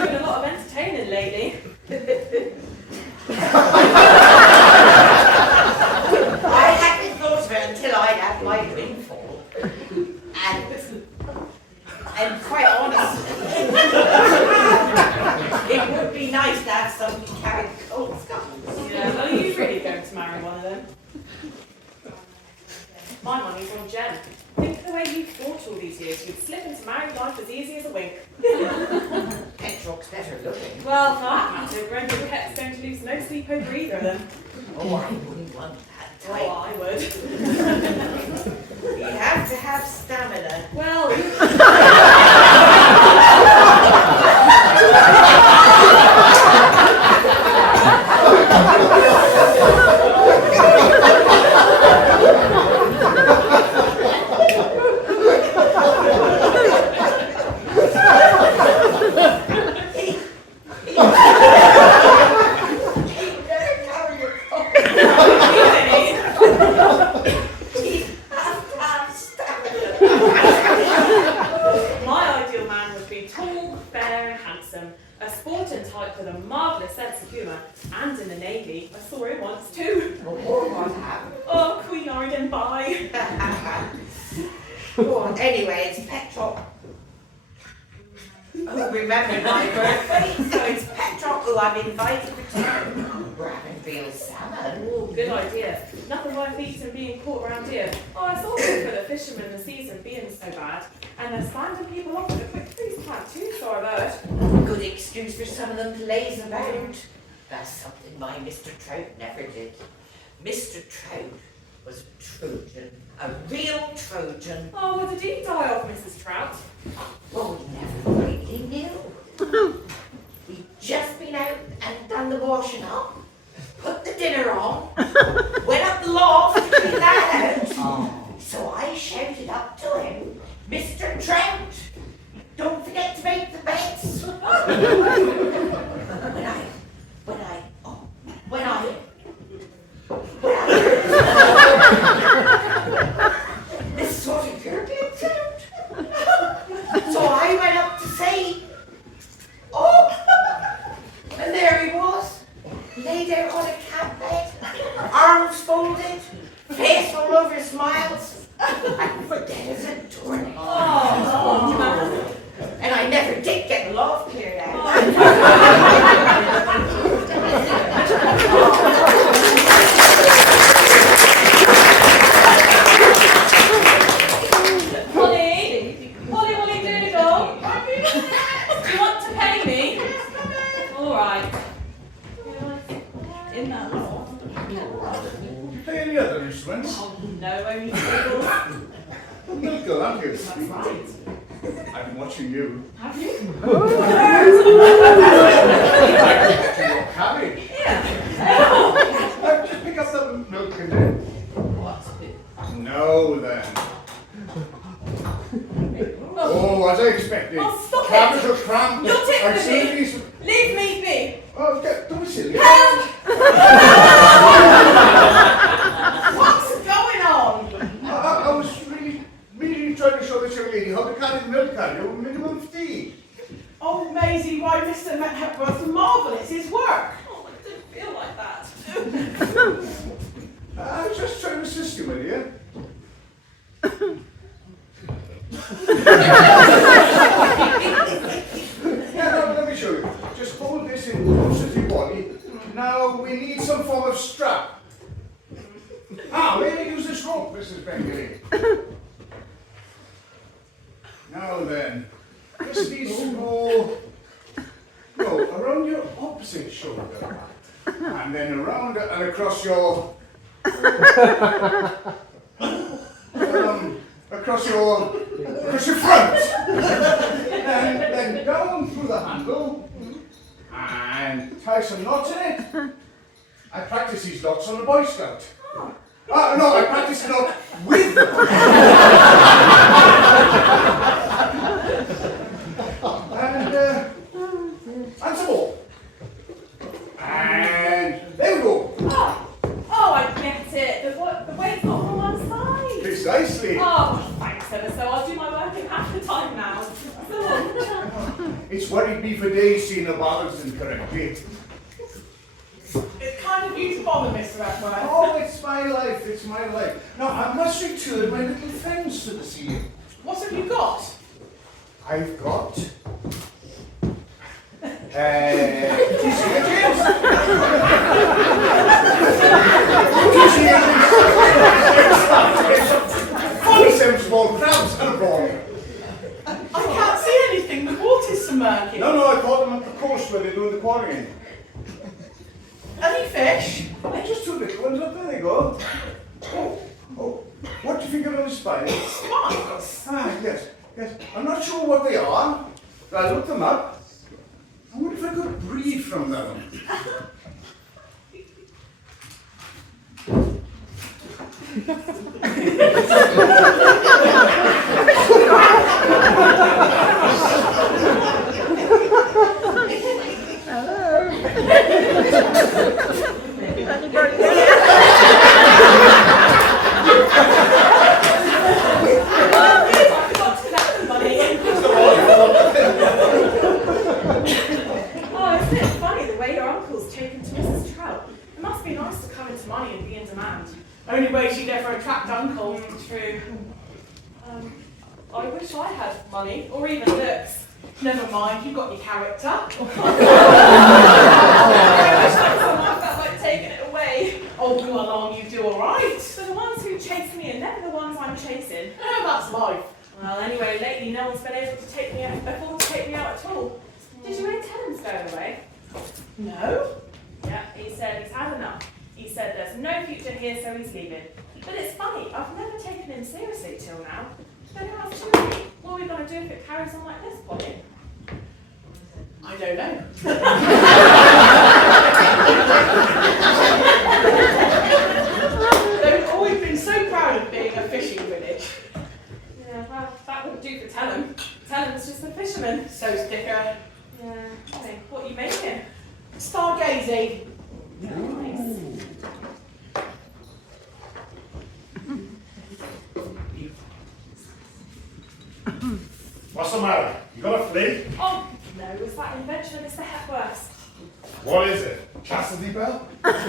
doing a lot of entertaining lately. I hadn't thought of it until I'd had my windfall. And quite honestly, it would be nice to have somebody carry the cold scones. Yeah, are you really going to marry one of them? My money's on Jen. Think of the way you've fought all these years. You'd slip into married life as easy as a wink. Petrock's better looking. Well, for that matter, Brenda Ket's going to lose no sleep over either of them. Oh, I wouldn't want that Oh, type. I would. You have to have stamina. Well, my ideal man would be tall, fair and handsome, a sporting type with a marvellous sense of humour, and in the Navy. I saw him once too. What happened? Oh, Queen Iden, bye. Go on. Anyway, it's Petrock. Who remembered my birthday? So it's Petrock who I'm invited to dinner. We're having real salmon. Oh, good idea. Nothing worth eating being caught around here. Oh, it's also for the fishermen the season being so bad. And they're standing people off with a quick freeze time too, so I've heard. Good excuse for some of them to laze about. That's something my Mr. Trout never did. Mr. Trout was a Trojan, a real Trojan. Oh, well, did he die off, Mrs. Trout? Well, we never really knew. We'd just been out and done the washing up, put the dinner on, went up the loft to clean that out. So I shouted up to him, Mr. Trout, don't forget to make the beds. When I this sort of gurgling sound. So I went up to say, oh, and there he was, laid out on a camp bed, arms folded, face all over smiles, and for dead as a doornail. Oh, man. And I never did get the loft cleared out. Holly, what are you doing, dog? Do you want to pay me? All right. In that loft. You play any other instruments? Oh, no, only tables. Milko, aren't you? That's right. I've been watching you. Have you? Your cabbage. Yeah. Just pick up the milk and then. What? No, then. Oh, as I expected. Oh, stop Cabbage it. or cram. You're taking I've the seen bit. these. Leave me be. Oh, don't be silly. Help! What's going on? I was really trying to show this young lady how to carry the milk can. You're minimum fee. Oh, Maisie, why Mr. Hepworth's marvellous, his work. Oh, it didn't feel like that. I was just trying to assist you, my dear. bit closer to your body. Now we need some form of strap. Maybe use this rope, Mrs. Bentley. Now then, this needs to go around your opposite shoulder. And then around and across your across your front. And then down through the handle and tie some knots in it. I practice these knots on a Boy Scout. No, I practice not with the Boy Scout. And some more. And there we go. Oh, I get it. The weight's not on one side. Precisely. Oh, thanks ever so. I'll do my work in half the time now. It's worried me for days seeing the balance incorrectly. It's kind of you to bother, Mr. Atwater. Oh, it's my life, it's my life. Now, I must return my little friends to the sea. What have you got? I've got... do you see it, James? Do you see it? 47 small crabs and a prawn. I can't see anything. The water's so murky. No, I caught them at the coast where they're doing the quarrying. Any fish? Just two little ones. Look, there they go. Oh, what do you think of those spines? Spines? Yes. I'm not sure what they are, but I looked them up. I wonder if I could breathe from them. Only way she'd ever attract Uncle. True. I wish I had money, or even looks. Never mind, you've got your character. I wish someone felt like taking it away. Oh, go along, you do alright. So the ones who chase me are never the ones I'm chasing. Oh, that's life. Well, anyway, lately no one's been able to afford to take me out at all. Did you really tell him to go away? No? Yeah, he said he's had enough. He said there's no future here, so he's leaving. But it's funny, I've never taken him seriously till now. Then who else do you think? What are we going to do if it carries on like this, Bonnie? I don't know. They've always been so proud of being a fishing village. Yeah, well, that wouldn't do for Tellum. Tellum's just a fisherman. So's Dicker. Yeah, okay. What are you making? Stargazing. Nice. What's the matter? You got a flea? Oh, no, it's that invention of Mr. Hepworth's. What is it? Chastity belt? Anyway,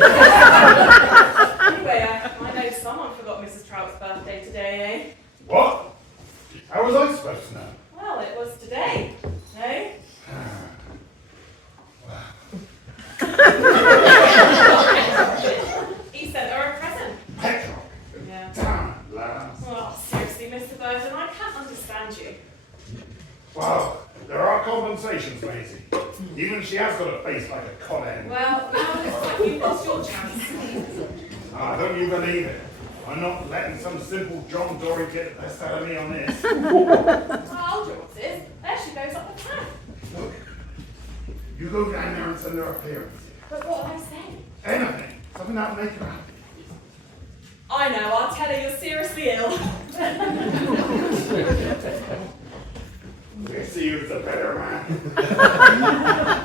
I know someone forgot Mrs. Trout's birthday today, eh? What? How was I supposed to know? Well, it was today, eh? He sent her a present. Petrol. Yeah. Damn it, lass. Oh, seriously, Mr. Burton, I can't understand you. Well, there are compensations, Maisie. Even if she has got a face like a cod end. Well, now it looks like you've lost your chance. Don't you believe it? I'm not letting some simple John Dory get the best out of me on this. Well, yours is. There she goes up the path. Look, you go down there and send her a clearance. But what would I say? Anything. Something that'll make her happy. I know, I'll tell her you're seriously ill. We'll see who's the better man.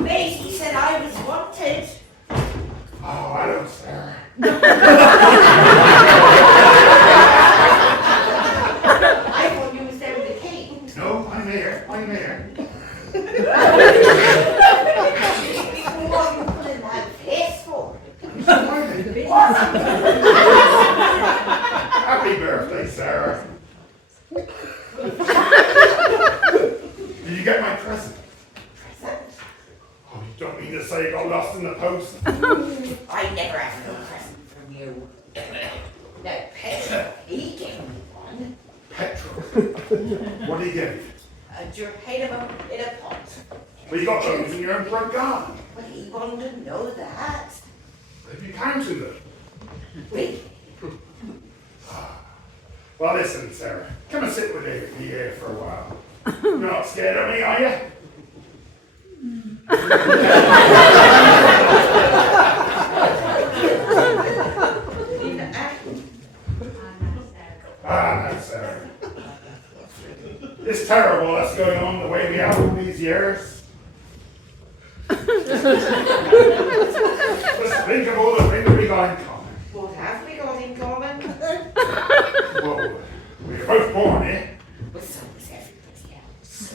Maisie said I was wanted. Oh, I don't Sarah. I thought you was there with the king. No, I'm here. I'm here. What are you putting that face for? Happy birthday, Sarah. Did you get my present? Present? Oh, you don't mean mean to say it got lost in the post? I never have no present from you. No, Petra, he gave me one. Petrol. What did he give you? A geranium in a pot. Well, you got those in your own front garden. But he wanted to know that. Have you counted them? Wait, Well, listen, Sarah. Come and sit with me here for a while. You're not scared of me, are you? Ah, no, Sarah. It's terrible that's going on the way we have all these years. Just think of all the things we got in common. what have we got in common? Well, we were both born here. Well, so was everybody else.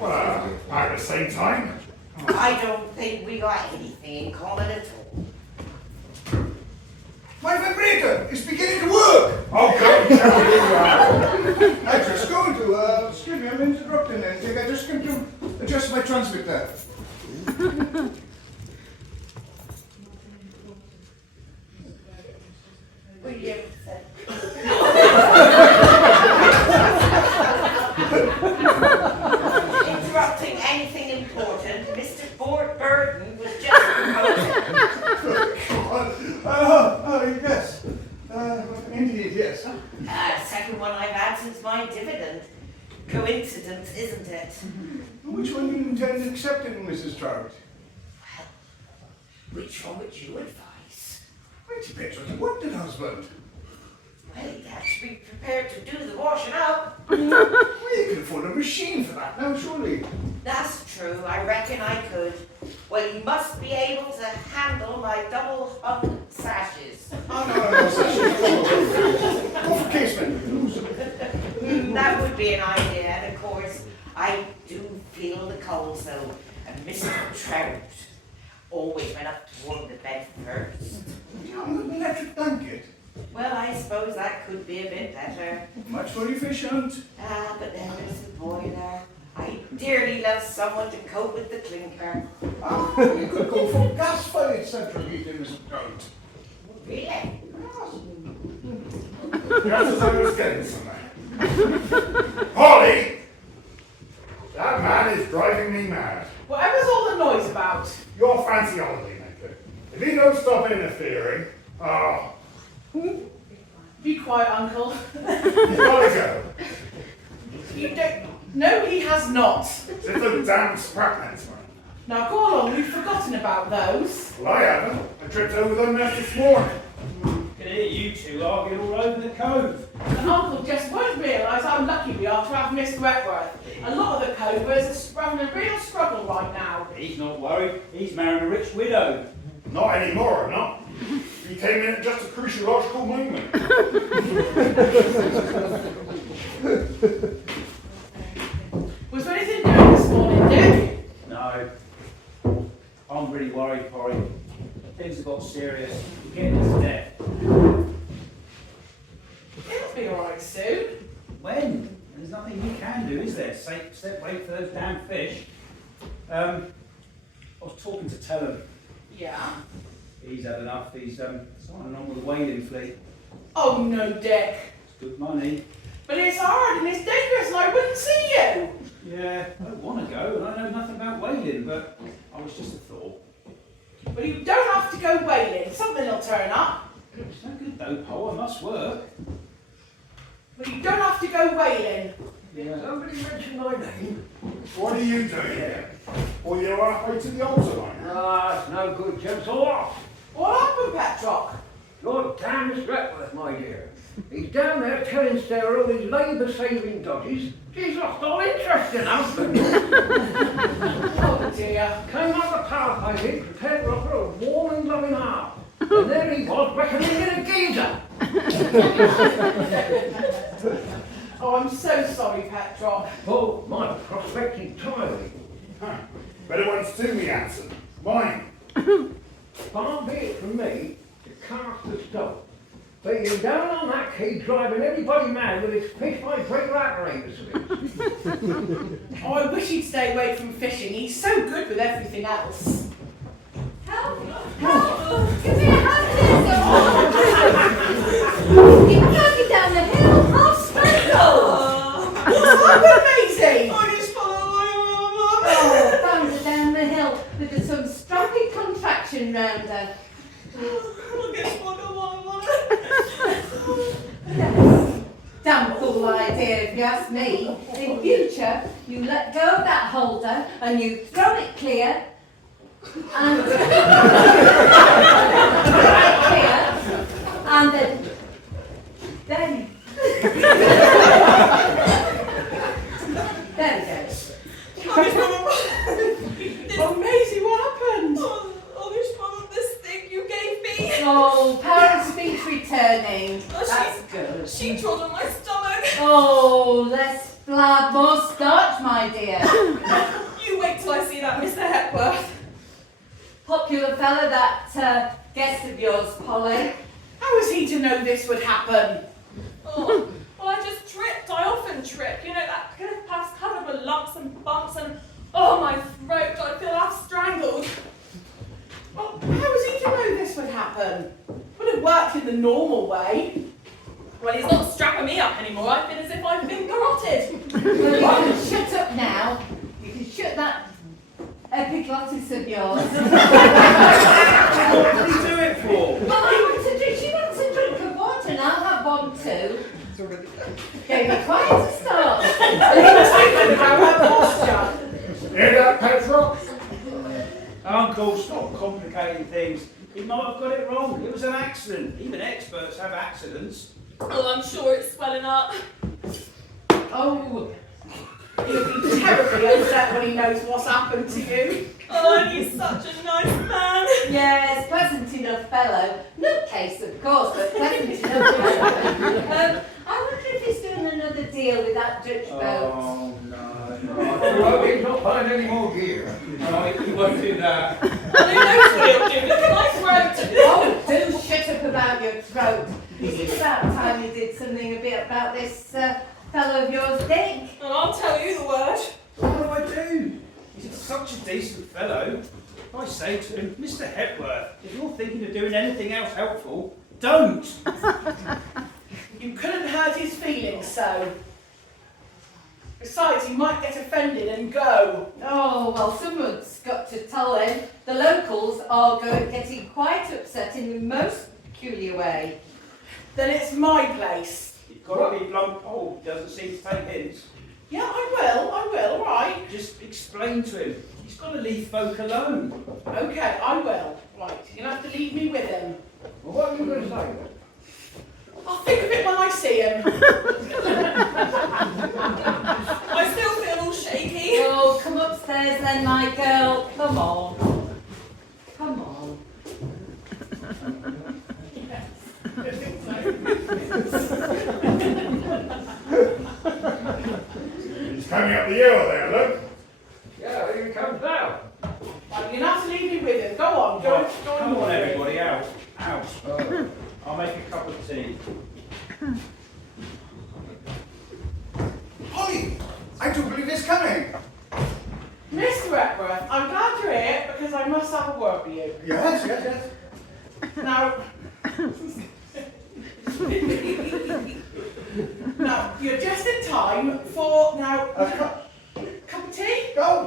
Well, at the same time. I don't think we got anything in common at all. My vibrator is beginning to work. Oh, God, tell me I'm just going to, excuse me, I'm interrupting anything. I just came to adjust my transmitter. William said. Interrupting anything important, Mr. Burton was just proposing. Yes. Indeed, yes. Second one I've had since my dividend. Coincidence, isn't it? Which one do you intend accepting, Mrs. Trout? Well, which one would you advise? It depends what you wanted, husband. Well, you'd have to be prepared to do the washing up. Well, you can afford a machine for that now, surely. That's true, I reckon I could. Well, you must be able to handle my double hung sashes. Oh, no, sashes. Go for casement. That would be an idea, and of course, I do feel the cold, so Mr. Trout always went up to warm the bed first. An electric blanket. Well, I suppose that could be a bit better. Much more efficient. But then there's the boiler. I dearly love someone to cope with the clinker. You could go for gas-fired central heating, Mr. Trout. Really? Just as I was getting somewhere. Polly! That man is driving me mad. Whatever's all the noise about? Your fancy holiday maker. If he don't stop interfering, Be quiet, Uncle. he's gotta go. You don't. No, he has not. Since those damn scrap nets, man. Now go along, we've forgotten about those. Well, I haven't. I tripped over them nets this morning. Can hear you two arguing all over the cove. And Uncle just won't realise how lucky we are to have Miss Wentworth. A lot of the covers are having a real struggle right now. He's not worried. He's marrying a rich widow. Not anymore, not. He came in at just a cruciological moment. Was there anything doing this morning, Dick? No. I'm really worried, Corey. Things have got serious. We're getting into debt. It'll be alright soon. When? There's nothing you can do, is there? Step wait for those damn fish. I was talking to Tellum. Yeah. He's had enough. He's signing on with the whaling fleet. Oh no, Dick. It's good money. But it's hard and it's dangerous and I wouldn't see you. Yeah, I don't want to go, and I know nothing about whaling, but I was just a thought. But you don't have to go whaling. Something will turn up. It's no good though, Paul. I must work. But you don't have to go whaling. Yeah. Somebody mentioned my name. What are you doing here? Well, you're halfway to the altar line. Ah, it's no good, Jim's all off. What happened, Petrock? Lord damn Miss Wentworth, my dear. He's down there telling Sarah all his labour-saving dodges. She's lost all interest in husband. Oh dear. Came up the power piping, prepared to offer a warm and loving heart. And there he was, reckoning in a geezer. Oh, I'm so sorry, Petrock. Oh, my prospect entirely. Huh. Better ones to me, Anson. Mine. Far be it from me to cast a stone. But you're down on that key driving everybody mad with his fish by breaker apparatus of it. Oh, I wish he'd stay away from fishing. He's so good with everything else. Help! Help! Give me a hand here, Keep going down the hill. I'll strangle. What's happened, Maisie? Oh, found her down the hill with some stroppy contraction round her. Damn fool idea, if you ask me. In future, you let go of that holder and you throw it clear. And and then there we go. Oh, Maisie, what happened? This thing you gave me. Oh, power of speech returning. That's good. She trod on my stomach. Oh, less blab, more starch, my dear. You wait till I see that Mr. Hepworth. Popular fella, that guest of yours, Polly. How was he to know this would happen? Oh, well, I just tripped. I often trip. You know, that cliff path's covered with lumps and bumps and, oh, my throat. I feel half strangled. Well, how was he to know this would happen? Would have worked in the normal way. Well, he's not strapping me up anymore. I feel as if I've been garroted. Well, you can shut up now. You can shut that epiglottis of yours. What did he do it for? Well, I want to drink. She wants a drink of water, and I'll have one too. Okay, be quiet to start. Hear that, Petra? Uncle, stop complicating things. He might have got it wrong. It was an accident. Even experts have accidents. Oh, I'm sure it's swelling up. Oh, he'll be terribly upset when he knows what's happened to you. Oh, and he's such a nice man. Yes, pleasant enough fellow. Nutcase, of course, but pleasant enough fellow. I wonder if he's doing another deal with that Dutch boat. Oh, no. Well, he's not buying any more gear. No, he won't do that. Who knows what he'll do? Look at my throat. Oh, do shut up about your throat. It's about time you did something a bit about this fellow of yours, Dick. And I'll tell you the word. What do I do? He's such a decent fellow. I say to him, Mr. Hepworth, if you're thinking of doing anything else helpful, don't. You couldn't hurt his feelings so. Besides, he might get offended and go. Oh, well, someone's got to tell him. The locals are getting quite upset in the most peculiar way. Then it's my place. You've got to be blunt. Oh, he doesn't seem to take hints. Yeah, I will, all right. Just explain to him. He's got to leave folk alone. Okay, I will. Right, you'll have to leave me with him. Well, what are you going to say then? I'll think of it when I see him. I still feel all shaky. Oh, come upstairs then, my girl. Come on. Come on. He's coming up the hill there, look. Yeah, here he comes now. Right, you'll have to leave me with him. Go on, go Come on, with me. everybody, out. Out. I'll make a cup of tea. Polly, I do believe it's coming. Mr. Wentworth, I'm glad you're here because I must have a word with you. Yes, yes, yes. Now, you're just in time for cup of tea? Go.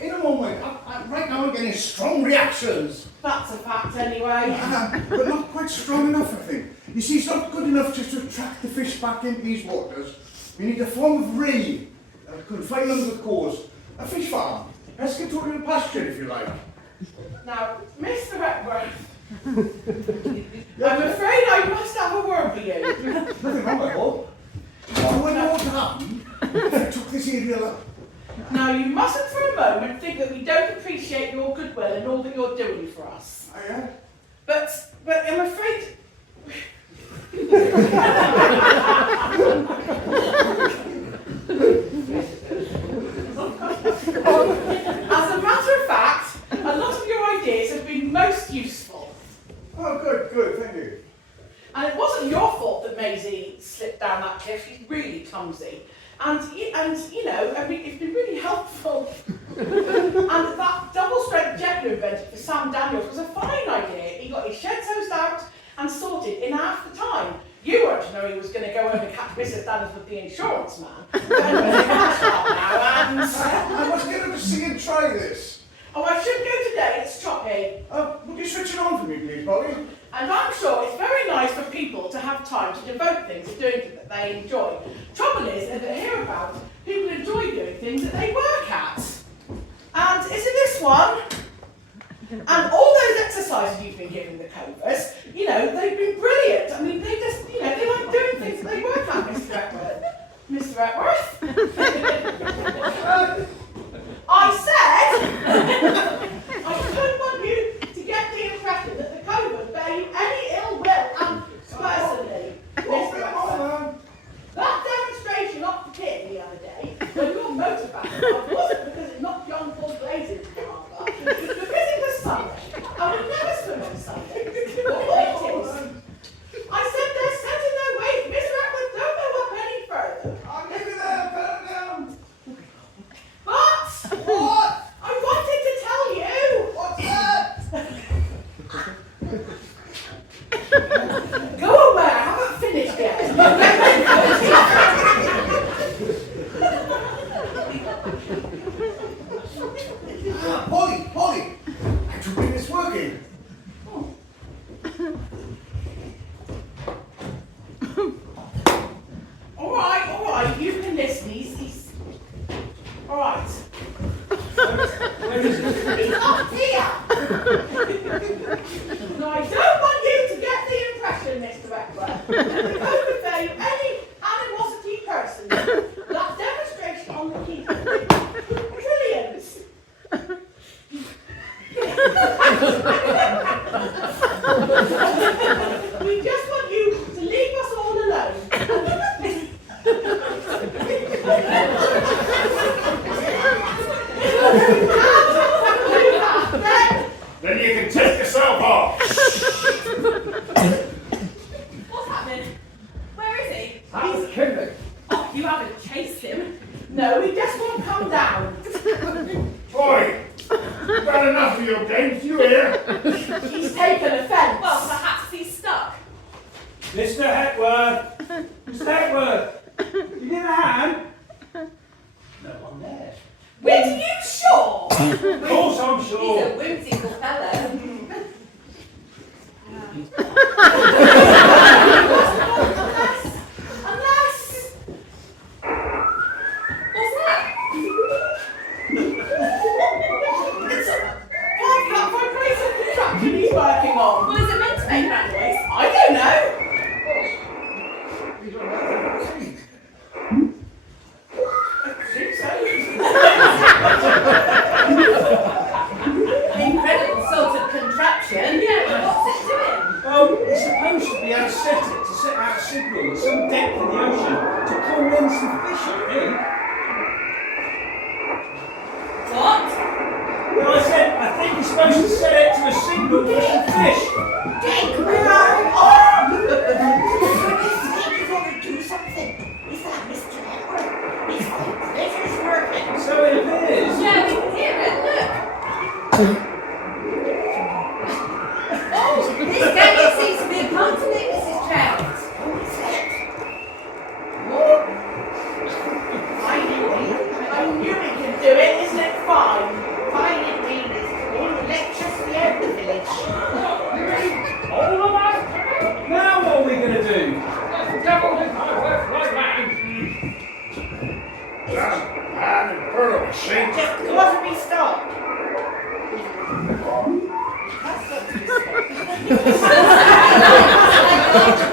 In a moment. Right now I'm getting strong reactions. That's a fact anyway. But not quite strong enough, I think. You see, it's not good enough just to attract the fish back into these waters. We need a form of ray that could find them the cause. A fish farm. Pescatorial pasture, if you like. Now, Mr. Wentworth, I'm afraid I must have a word with you. Nothing wrong, I hope. I wouldn't know what to happen if I took this area up. Now, you mustn't for a moment think that we don't appreciate your goodwill and all that you're doing for us. Oh, yeah? But I'm afraid... As a matter of fact, a lot of your ideas have been most useful. Oh, good, thank you. And clumsy. And you know, I mean, it's been really helpful. And that double-strength jet glue invented for Sam Daniels was a fine idea. He got his sheds hosed out and sorted in half the time. You weren't to know he was going to go over and catch Mrs. Daniels with the insurance man. I must get him to see and try this. Oh, I should go today, it's choppy. Would you switch it on for me, please, Polly? And I'm sure it's very nice for people to have time to devote things to doing things that they enjoy. Trouble is, as I hear about, people enjoy doing things that they work at. And is it this one? And all those exercises you've been giving the Covers, you know, they've been brilliant. I mean, they just, you know, they like doing things that they work at, Mr. Epworth. Mr. Epworth? I said, I don't want you to get the impression that the Covers bear you any ill will, and personally, Mr. Epworth. That demonstration off the pit the other day, when your motor backfired, wasn't because it knocked John Paul Blazing to the harbour. It was because it was Sunday. I would never swim on Sundays. But what it is, I said they're set in their ways. Mr. Epworth, don't go up any further. I'll give you that, put it down. But What? I wanted to tell you. What's that? Go away. I haven't finished yet. Polly, I do believe it's working. All right. You can listen. He's all right. He's up here. No, I don't want you to get the impression, Mr. Epworth, that the code would bear you any animosity personally. That demonstration on the key. Brilliant. We just want you to leave us all alone. Then you can take yourself off. What's happening? Where is he? How's Kinley? Oh, you haven't chased him. No, he just won't come down. Boy, you've had enough of your games, you hear? He's taken offence. Well, perhaps he's stuck. Mr. Hepworth! Mr. Hepworth! You need a hand? No one there. Are you sure? Of course I'm He's sure. a whimsical fellow. Unless. What's that? It's that vibration contraption he's working on. Well, is it meant to make that noise? I don't know. I think so. Incredible sort of contraption. Yeah, but what's it doing? Well, it's supposed to be able to set it to set out a signal at some depth in the ocean to call in some fish, I think. What? Well, I think you're supposed to set it to a signal for some fish. Dick, where are you? He's going to do something. Is that Mr. Edward? His computer's working. So it appears. Yeah, we can hear it. Look. Oh, this gadget seems to be a continent, Mrs. Trout. What is it? I knew he could do it. Isn't it fine? Fine indeed. It's all electricity out of the village. All of us? Now what are we going to do? Devil in my work like that. That infernal machine. Just go off and be stopped.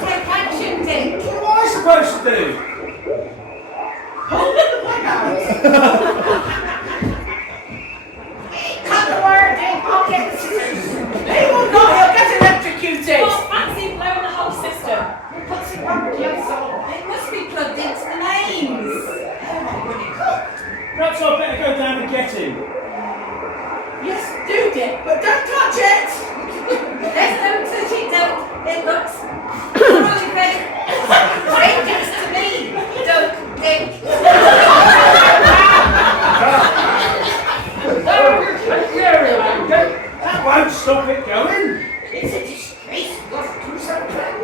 Take action, Dick. What am I supposed to do? Hold it the plug out. Cut the wire, Dick. I'll get the scissors. He will not. He'll get electrocuted. Well, fancy blowing the whole system. Put some rubber gloves on. It must be plugged into the mains. Perhaps I'd better go down and get him. Yes, do Dick, but don't touch it. There's no touch it, don't. It looks really very dangerous to me. Don't Dick. That won't stop it going. It's a disgrace. You've got to do something.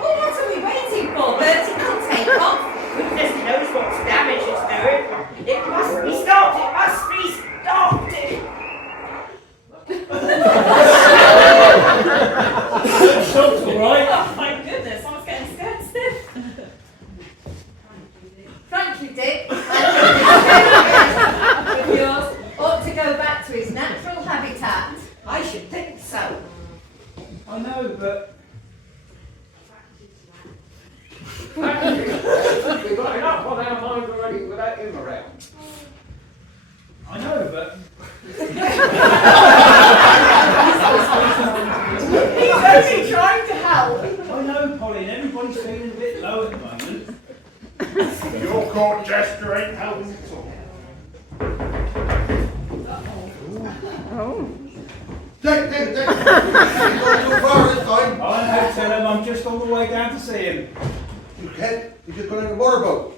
Oh, what are we waiting for? Bertie can take off. Goodness knows what's damage it's doing. It must be stopped. It must be stopped. Stop's all right. Oh my goodness, I was getting scared stiff. Thank you, Dick. With yours ought to go back to his natural habitat. I should think so. I know, but We've got enough on our minds already without him around. I know, but He's only trying to help. I know, Pauline. Everybody's feeling a bit low at the moment. Your court gesture ain't helping at all. Dick. He's gone too far this time. I know, tell him I'm just on the way down to see him. You can't. He's just gone in the motorboat.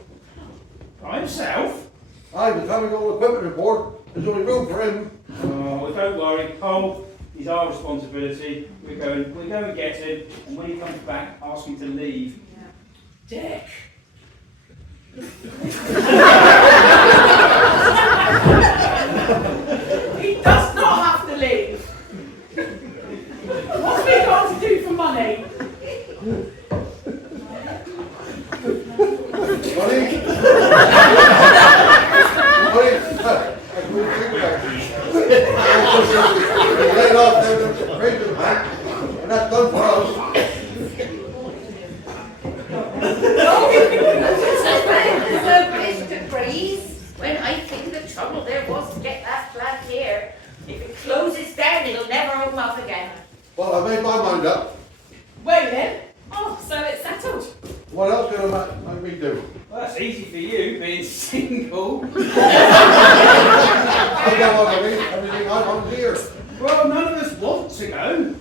By himself? By the time we got all the equipment aboard, there's only room for him. Oh, well, don't worry, Cole. He's our responsibility. We're going to get him, and when he comes back, ask him to leave. Dick. He does not have to leave. What's he got to do for money? Money? I couldn't think about it. He laid off there with the prison back, and that's done for us. There's no place to breathe. When I think the trouble there was to get that flat here. If it closes down, it'll never open up again. Well, I made my mind up. Waiting. Oh, so it's settled. What else can I make me do? Well, that's easy for you, being single. I don't want to leave everything I want here. Well, none of us want to go.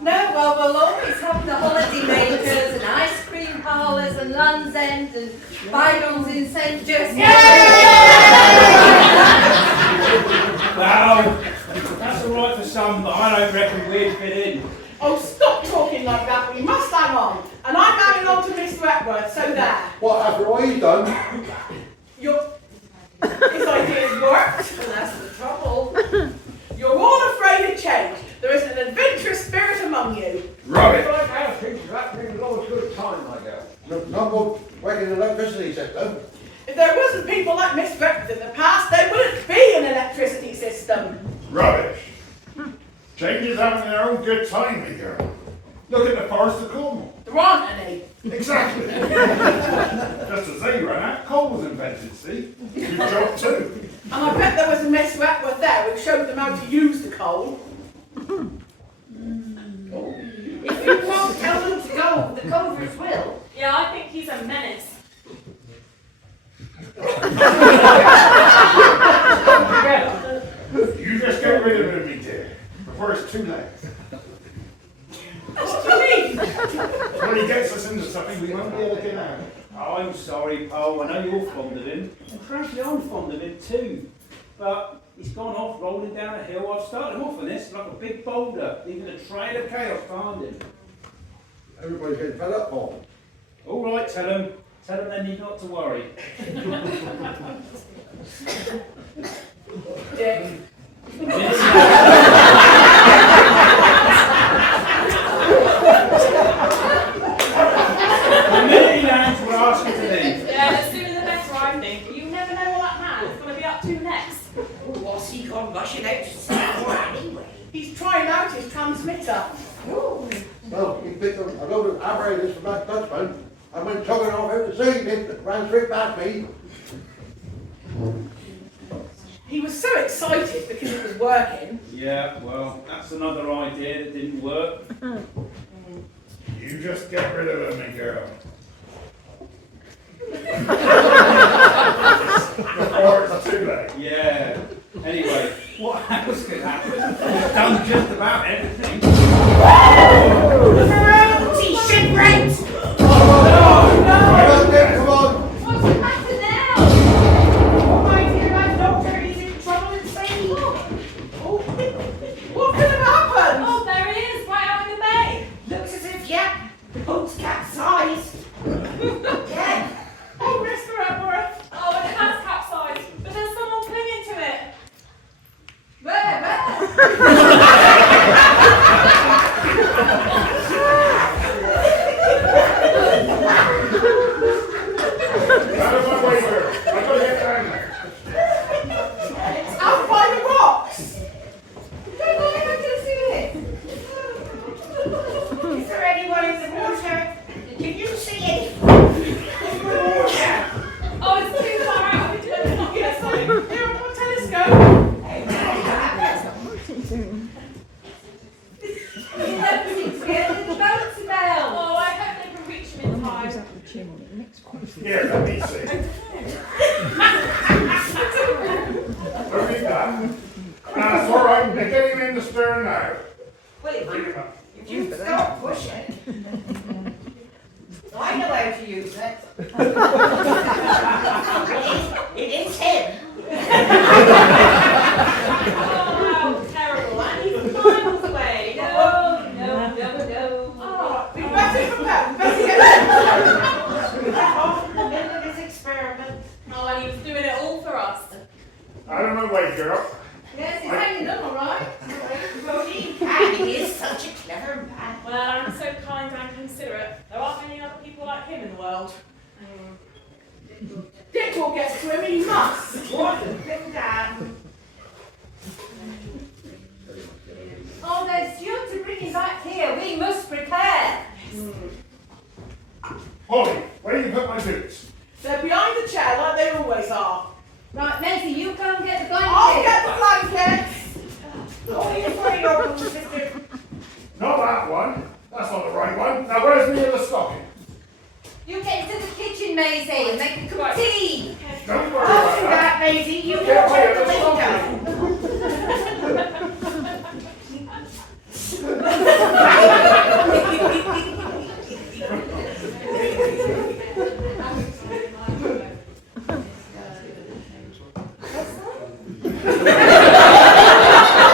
No, well, we'll always have the holiday makers and ice cream parlours and Land's End and Bygones in St. Just. Well, that's all right for some, but I don't reckon we'd fit in. Oh, stop talking like that. We must hang on. And I'm hanging on to Mr. Epworth, so there. What, after what he's done? His ideas worked. And that's the trouble. You're all afraid of change. There is an adventurous spirit among you. Rubbish! Like how things are happening, a lot of good time, I guess. Not more working the electricity system. If there wasn't people like Miss Epworth in the past, there wouldn't be an electricity system. Rubbish! Changes having their own good time, my girl. Look at the Forest of Cornwall. There aren't any. Exactly. Just as they ran out, coal was invented, see? Good job too. And I bet there was a Miss Epworth there who showed them how to use the coal. If you won't tell them to go, the covers will. Yeah, I think he's a menace. You just get rid of him, me dear, before it's too late. What do you mean? When he gets us into something, we won't be able to get out. Oh, I'm sorry, Paul. I know you're fond of him. And frankly, I'm fond of him too. But he's gone off rolling down a hill. I've started him off on this like a big boulder, leaving a trail of chaos behind him. Everybody's getting fed up, Paul. All right, tell him. Tell him they need not to worry. Dick. The minute he lands, we'll ask him to leave. Yeah, the sooner the better, I think. You never know what that man is going to be up to next. What's he gone rushing out to say for anyway? He's trying out his transmitter. Well, he picked up a load of apparatus from that Dutchman and went chugging off out to sea and ran straight past me. He was so excited because it was working. Yeah, well, that's another idea that didn't work. You just get rid of him, my girl. Before it's too late. Yeah. Anyway, what else could happen? He's done just about everything. Here, let me see. Look at that. That's all right, they get him in the stern now. Well, Bring him up. if you start pushing, I know how to use it. It is him. Oh, how terrible. And he's miles away. No, no, no, no. Oh, we better prepare. We better get Get off in the middle of his experiment. Oh, and he was doing it all for us. Out of my way, girl. Yes, he's hanging on all right. Rodine Pan, he is such a clever man. Well, I'm so kind and considerate. There aren't many other people like him in the world. Dick will get to him, he must. What a thing down. Oh, there's due to bring him back here. We must prepare. Polly, where do you put my boots? They're behind the chair like they always are. Right, Maisie, you go and get the blanket. I'll get the blankets. Oh, here's where you're going, sister. Not that one. That's not the right one. Now, where's the other stocking? You get into the kitchen, Maisie, and make a cup of tea. Don't worry I'll do about that, Maisie. You Get watch my out the other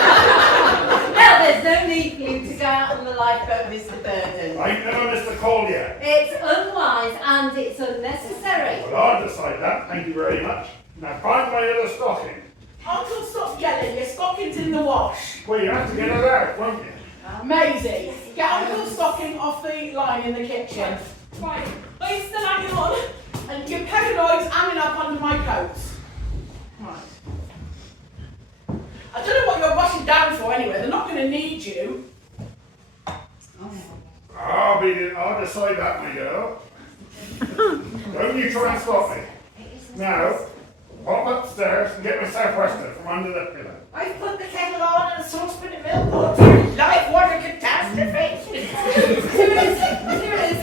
Well, there's no need for you to go out on the lifeboat, Mr. Burden. I ain't never missed a call yet. It's unwise and it's unnecessary. Well, I'll decide that. Thank you very much. Now, find my other stocking. Uncle, stop yelling. Your stocking's in the wash. Well, you have to get it out, won't you? Maisie, get Uncle's stocking off the line in the kitchen. Right, are you still hanging on? And your peganoid's hanging up under my coat. Right. I don't know what you're rushing down for anyway. They're not going to need you. I'll decide that, my girl. Don't you try and stop me. Now, pop upstairs and get my southwester from under the pillow. I've put the kettle on and a saucepan of milk. Oh, dear life, what a catastrophe. Here it is.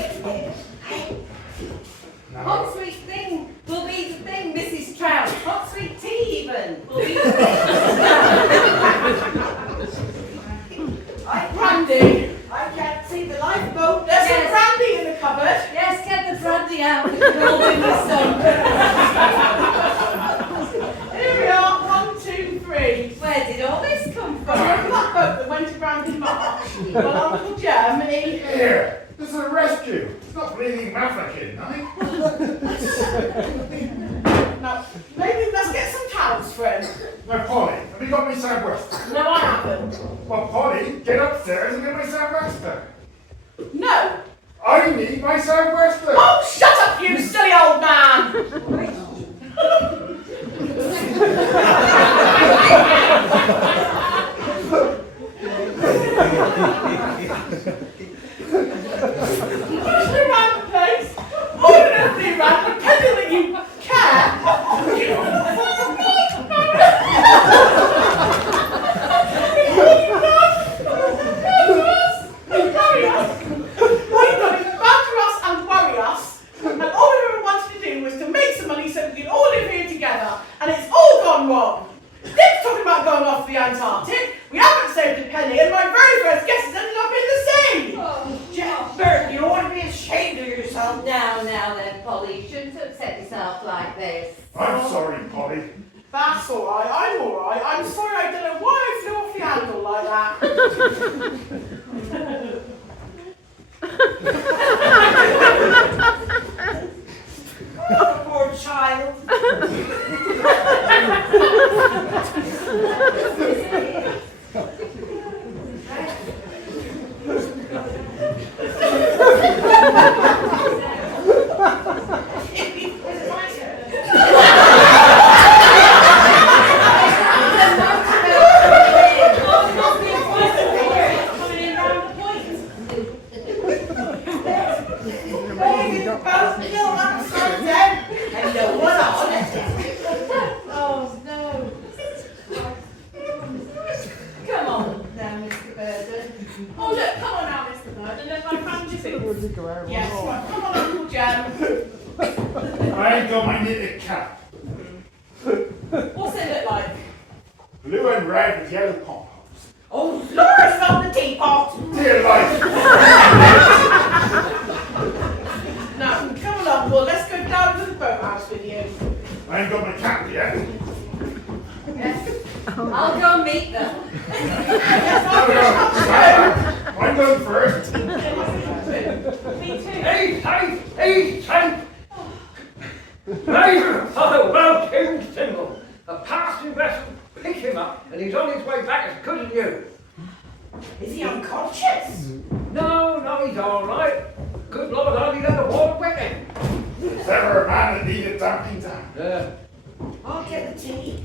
Now, Hot sweet thing will be the thing, Mrs. Trout. Hot sweet tea even will be the thing. Brandy, I can't see the lifeboat. There's some Yes. brandy in the cupboard. Yes, get the brandy out. It's all in the sun. Here we are, 1, 2, 3. Where did all this come From from? the black boat that went around in March. Well, Uncle Germany. here, this is a rescue. It's not bleeding Mafeking, eh? Now, maybe let's get some towels for him. Now, Polly, have you got my southwester? No, I haven't. Well, Polly, get upstairs and get my southwester. No. I need my southwester. Oh, shut up, you silly old man! Push me around the place. Order me around, pretending that you care. Worry us. All you've done is banter us and worry us. And all we ever wanted to do was to make some money so we could all live here together. And it's all gone wrong. Dick's talking about going off to the Antarctic. We haven't saved a penny, and my very first guess has ended up in the sea. Jack Bird, you ought to be ashamed of yourself. Now then, Polly, you shouldn't upset yourself like this. I'm sorry, Polly. That's all right. I'm all right. I'm sorry. I don't know why I flew off the handle like that. Poor child. Coming in round the point. I ain't got my knitted cap. What's it look like? Blue and red with yellow pom-poms. Oh, Laura's from the teapot. Dear life. Now, come along, well, let's go down to the boathouse with you. I ain't got my cap yet. Yes. I'll go and meet them. I'm going first. Me too. Hey, oh, well, King Simple. A passing vessel picked him up and he's on his way back as good as new. Is he unconscious? No, he's all right. Good Lord, only let the water wet him. Is there a man that needed damping down? I'll get the tea.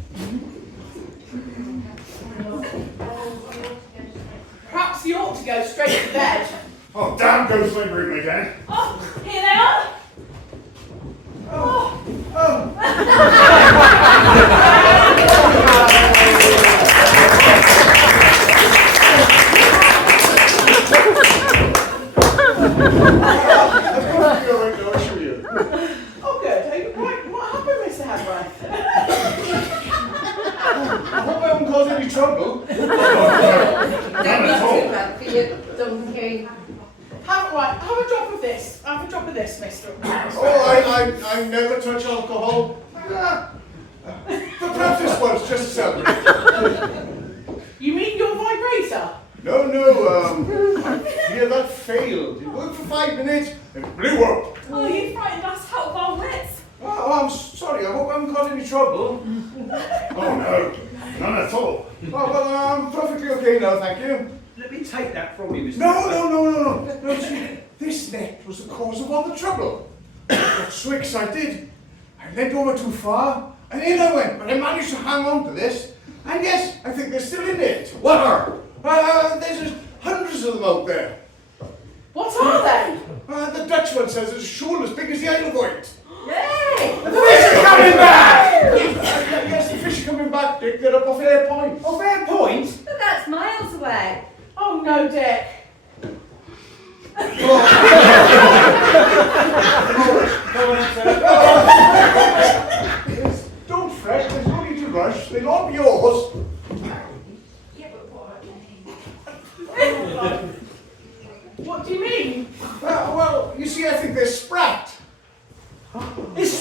Perhaps you ought to go straight to bed. Oh, damn, go swim room again. Oh, here they are. Oh, good. Are you right? What happened, Mr. Hadway? I hope I haven't caused any trouble. Don't be too bad for you, donkey. Have a drop of this. Have a drop of this, Mr. Oh, I never touch alcohol. But perhaps this one's just celebrated. You mean your vibrator? No, I fear that failed. It worked for 5 minutes and blew up. Oh, you frightened us out of our wits. Oh, I'm sorry, I hope I haven't caused any trouble. Oh, no. None at all. Oh, well, I'm perfectly okay now, thank you. Let me take that from you, Mr. No, see, this net was the cause of all the trouble. I got so excited, I leant over too far, and in I went, but I managed to hang on to this. And yes, I think they're still in it. What are? There's hundreds of them out there. What are they? The Dutch one says there's a shoal as big as the Isle of Wight. Yay! The fish are coming back! Yes, the fish are coming back, Dick. They're up off Air Point. Oh, fair point. But that's miles away. Oh, no, Dick. Don't fret, there's no need to rush. They'll all be yours. What do you mean? Well, you see, I think they're sprat. It's